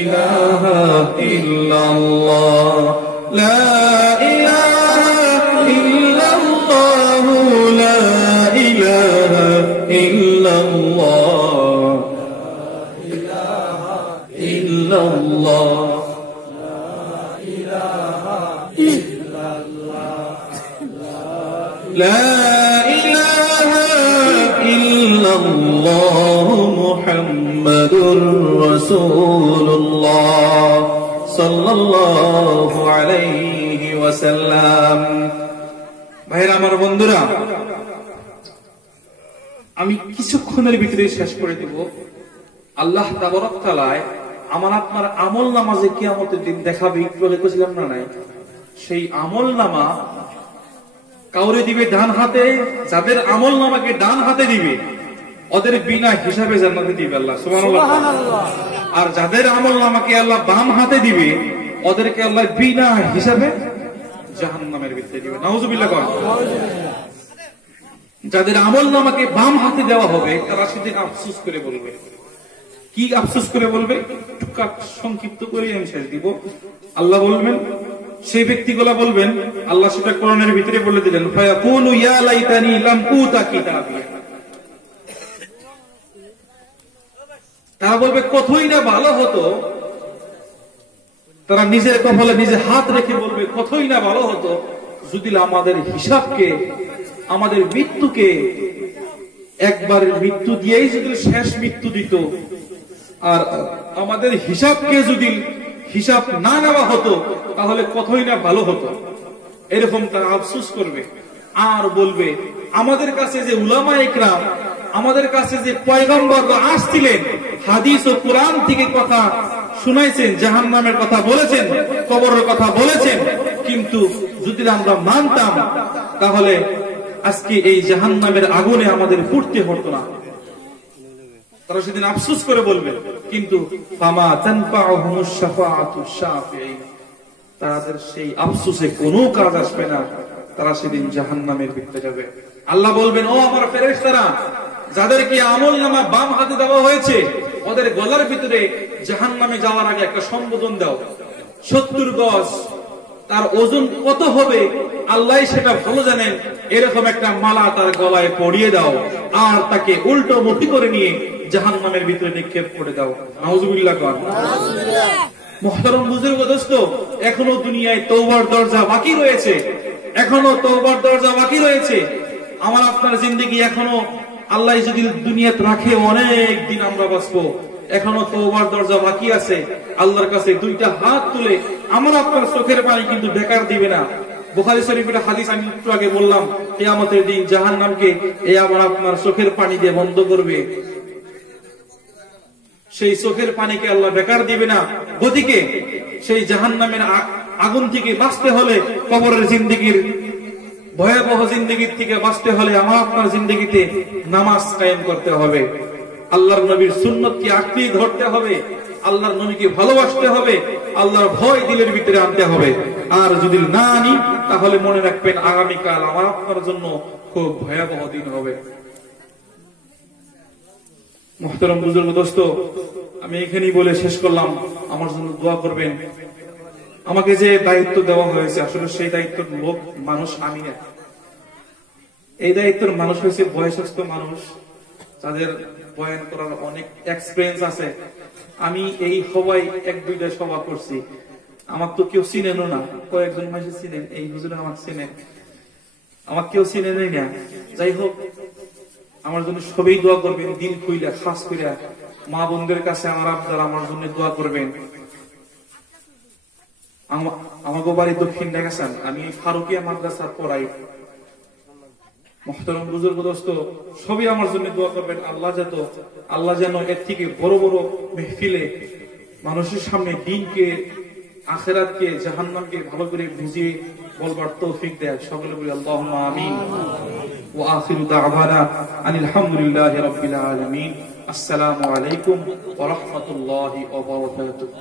ইলাহা ইল্লাল্লাহ, লা ইলাহা ইল্লাল্লাহ, লা ইলাহা ইল্লাল্লাহ, ইলাহা ইল্লাল্লাহ, লা ইলাহা ইল্লাল্লাহ, মুহাম্মাদুর রাসূলুল্লাহ সাল্লাল্লাহু আলাইহি ওয়াসাল্লাম। ভাইরা আমার, বন্ধুরা, আমি কিছুক্ষণের ভিতরে শেষ করে দেব। আল্লাহ তাবারক তাআলা আমার আপনার আমল নামা যে কিয়ামতের দিন দেখাবে, একটু আগে বলেছিলাম না নাই, সেই আমল নামা কাউরে দিবে ডান হাতে, যাদের আমল নামাকে ডান হাতে দিবে ওদের বিনা হিসাবে জান্নাতে দিবে আল্লাহ। সুবহানাল্লাহ। আর যাদের আমল নামাকে আল্লাহ বাম হাতে দিবে ওদেরকে আল্লাহ বিনা হিসাবে জাহান্নামের ভিতরে দিবে। নাউজুবিল্লাহ। যাদের আমল নামাকে বাম হাতে দেওয়া হবে তারা সেদিন আফসোস করে বলবে। কি আফসোস করে বলবে? সংক্ষিপ্ত করে আমি শেষ দিব। আল্লাহ বলবেন, সেই ব্যক্তিগুলা বলবেন, আল্লাহ সেটা কোরআনের ভিতরে বলে দিলেন, ফায়াকুলু ইয়া লাইতানি লাম উতা কিতাবিয়া। তারা বলবে কতই না ভালো হতো, তারা নিজের কপালে নিজে হাত রেখে বলবে কতই না ভালো হতো যদি আমাদের হিসাবকে, আমাদের মৃত্যুকে একবার মৃত্যু দিয়েই যদি শেষ মৃত্যু দিত, আর আমাদের হিসাবকে যদি হিসাব না নেওয়া হতো তাহলে কতই না ভালো হতো। এরকম তারা আফসোস করবে আর বলবে, আমাদের কাছে যে উলামা ইকরাম, আমাদের কাছে যে পয়গম্বররা আসছিলেন, হাদিস ও কোরআন থেকে কথা শুনাইছেন, জাহান্নামের কথা বলেছেন, কবরের কথা বলেছেন, কিন্তু যদি আমরা মানতাম তাহলে আজকে এই জাহান্নামের আগুনে আমাদের পুড়তে হতো না। তারা সেদিন আফসোস করে বলবে, কিন্তু ফামা তানফাউহুমুশ শাফাআতুশ শাফিঈন, তাদের সেই আফসোসে কোনো কাজ আসবে না, তারা সেদিন জাহান্নামের ভিতরে যাবে। আল্লাহ বলবেন, ও আমার ফেরেশতারা, যাদেরকে আমলনামা বাম হাতে দেওয়া হয়েছে, ওদের গলার ভিতরে জাহান্নামে যাওয়ার আগে একটা সম্বোধন দাও। 70 গজ, তার ওজন কত হবে আল্লাহ সেটা ভালো জানেন, এরকম একটা মালা তার গলায় পরিয়ে দাও, আর তাকে উল্টো মুখী করে নিয়ে জাহান্নামের ভিতরে নিক্ষেপ করে দাও। নাউজুবিল্লাহ। মুহতারাম বুজুর্গ দোস্ত, এখনো দুনিয়ায় তওবার দরজা বাকি রয়েছে, এখনো তওবার দরজা বাকি রয়েছে। আমার আপনার জিন্দেগি এখনো আল্লাহ যদি দুনিয়াতে রাখে অনেক দিন আমরা বাঁচবো, এখনো তওবার দরজা বাকি আছে। আল্লাহর কাছে দুইটা হাত তুলে আমার আপনার চোখের পানি কিন্তু বেকার দিবে না। বুখারী শরীফের হাদিস আমি একটু আগে বললাম, কিয়ামতের দিন জাহান্নামকে এই আমার আপনার চোখের পানি দিয়ে বন্ধ করবে। সেই চোখের পানিকে আল্লাহ বেকার দিবে না। গতিকে সেই জাহান্নামের আগুন থেকে বাঁচতে হলে, কবরের জিন্দেগির ভয়াবহ জিন্দেগির থেকে বাঁচতে হলে আমার আপনার জিন্দেগিতে নামাজ কায়েম করতে হবে, আল্লাহর নবীর সুন্নতকে আঁকড়ে ধরতে হবে, আল্লাহর নবীকে ভালোবাসতে হবে, আল্লাহর ভয় দিলের ভিতরে আনতে হবে। আর যদি না আনি তাহলে মনে রাখবেন আগামীকাল আমার আপনার জন্য খুব ভয়াবহ দিন হবে। মুহতারাম বুজুর্গ দোস্ত, আমি এখানেই বলে শেষ করলাম। আমার জন্য দোয়া করবেন। আমাকে যে দায়িত্ব দেওয়া হয়েছে, আসলে সেই দায়িত্বের লোক মানুষ আমি না। এই দায়িত্বের মানুষ হয়েছে বয়সস্থ মানুষ, যাদের বয়ান করার অনেক এক্সপিরিয়েন্স আছে। আমি এই সবাই 1-2টা সভা করছি, আমার তো কেউ চিনেনও না, কয়েকজন মানুষ চিনেন, এই হুজুর আমার চিনেন, আমার কেউ চিনেনই না। যাই হোক, আমার জন্য সবাই দোয়া করবেন, দিল খুইলা, খাস করে মা বোনদের কাছে আমার আপনারা আমার জন্য দোয়া করবেন। আমাকে বাড়ি দক্ষিণ ঢাকাসান, আমি ফারুকিয়া মাদ্রাসা পড়াই। মুহতারাম বুজুর্গ দোস্ত, সবই আমার জন্য দোয়া করবেন। আল্লাহ যেন এর থেকে বড় বড় মেহফিলে মানুষের সামনে দ্বীনকে, আখিরাতকে, জাহান্নামকে ভালো করে বুঝিয়ে বলবার তৌফিক দেয়। সকলে বলি আল্লাহুম্মা আমিন। ওয়া আখিরু দা'ওয়ানা আনিল হামদুলিল্লাহি রাব্বিল আলামিন। আসসালামু আলাইকুম ওয়া রাহমাতুল্লাহি ওয়া বারাকাতুহু।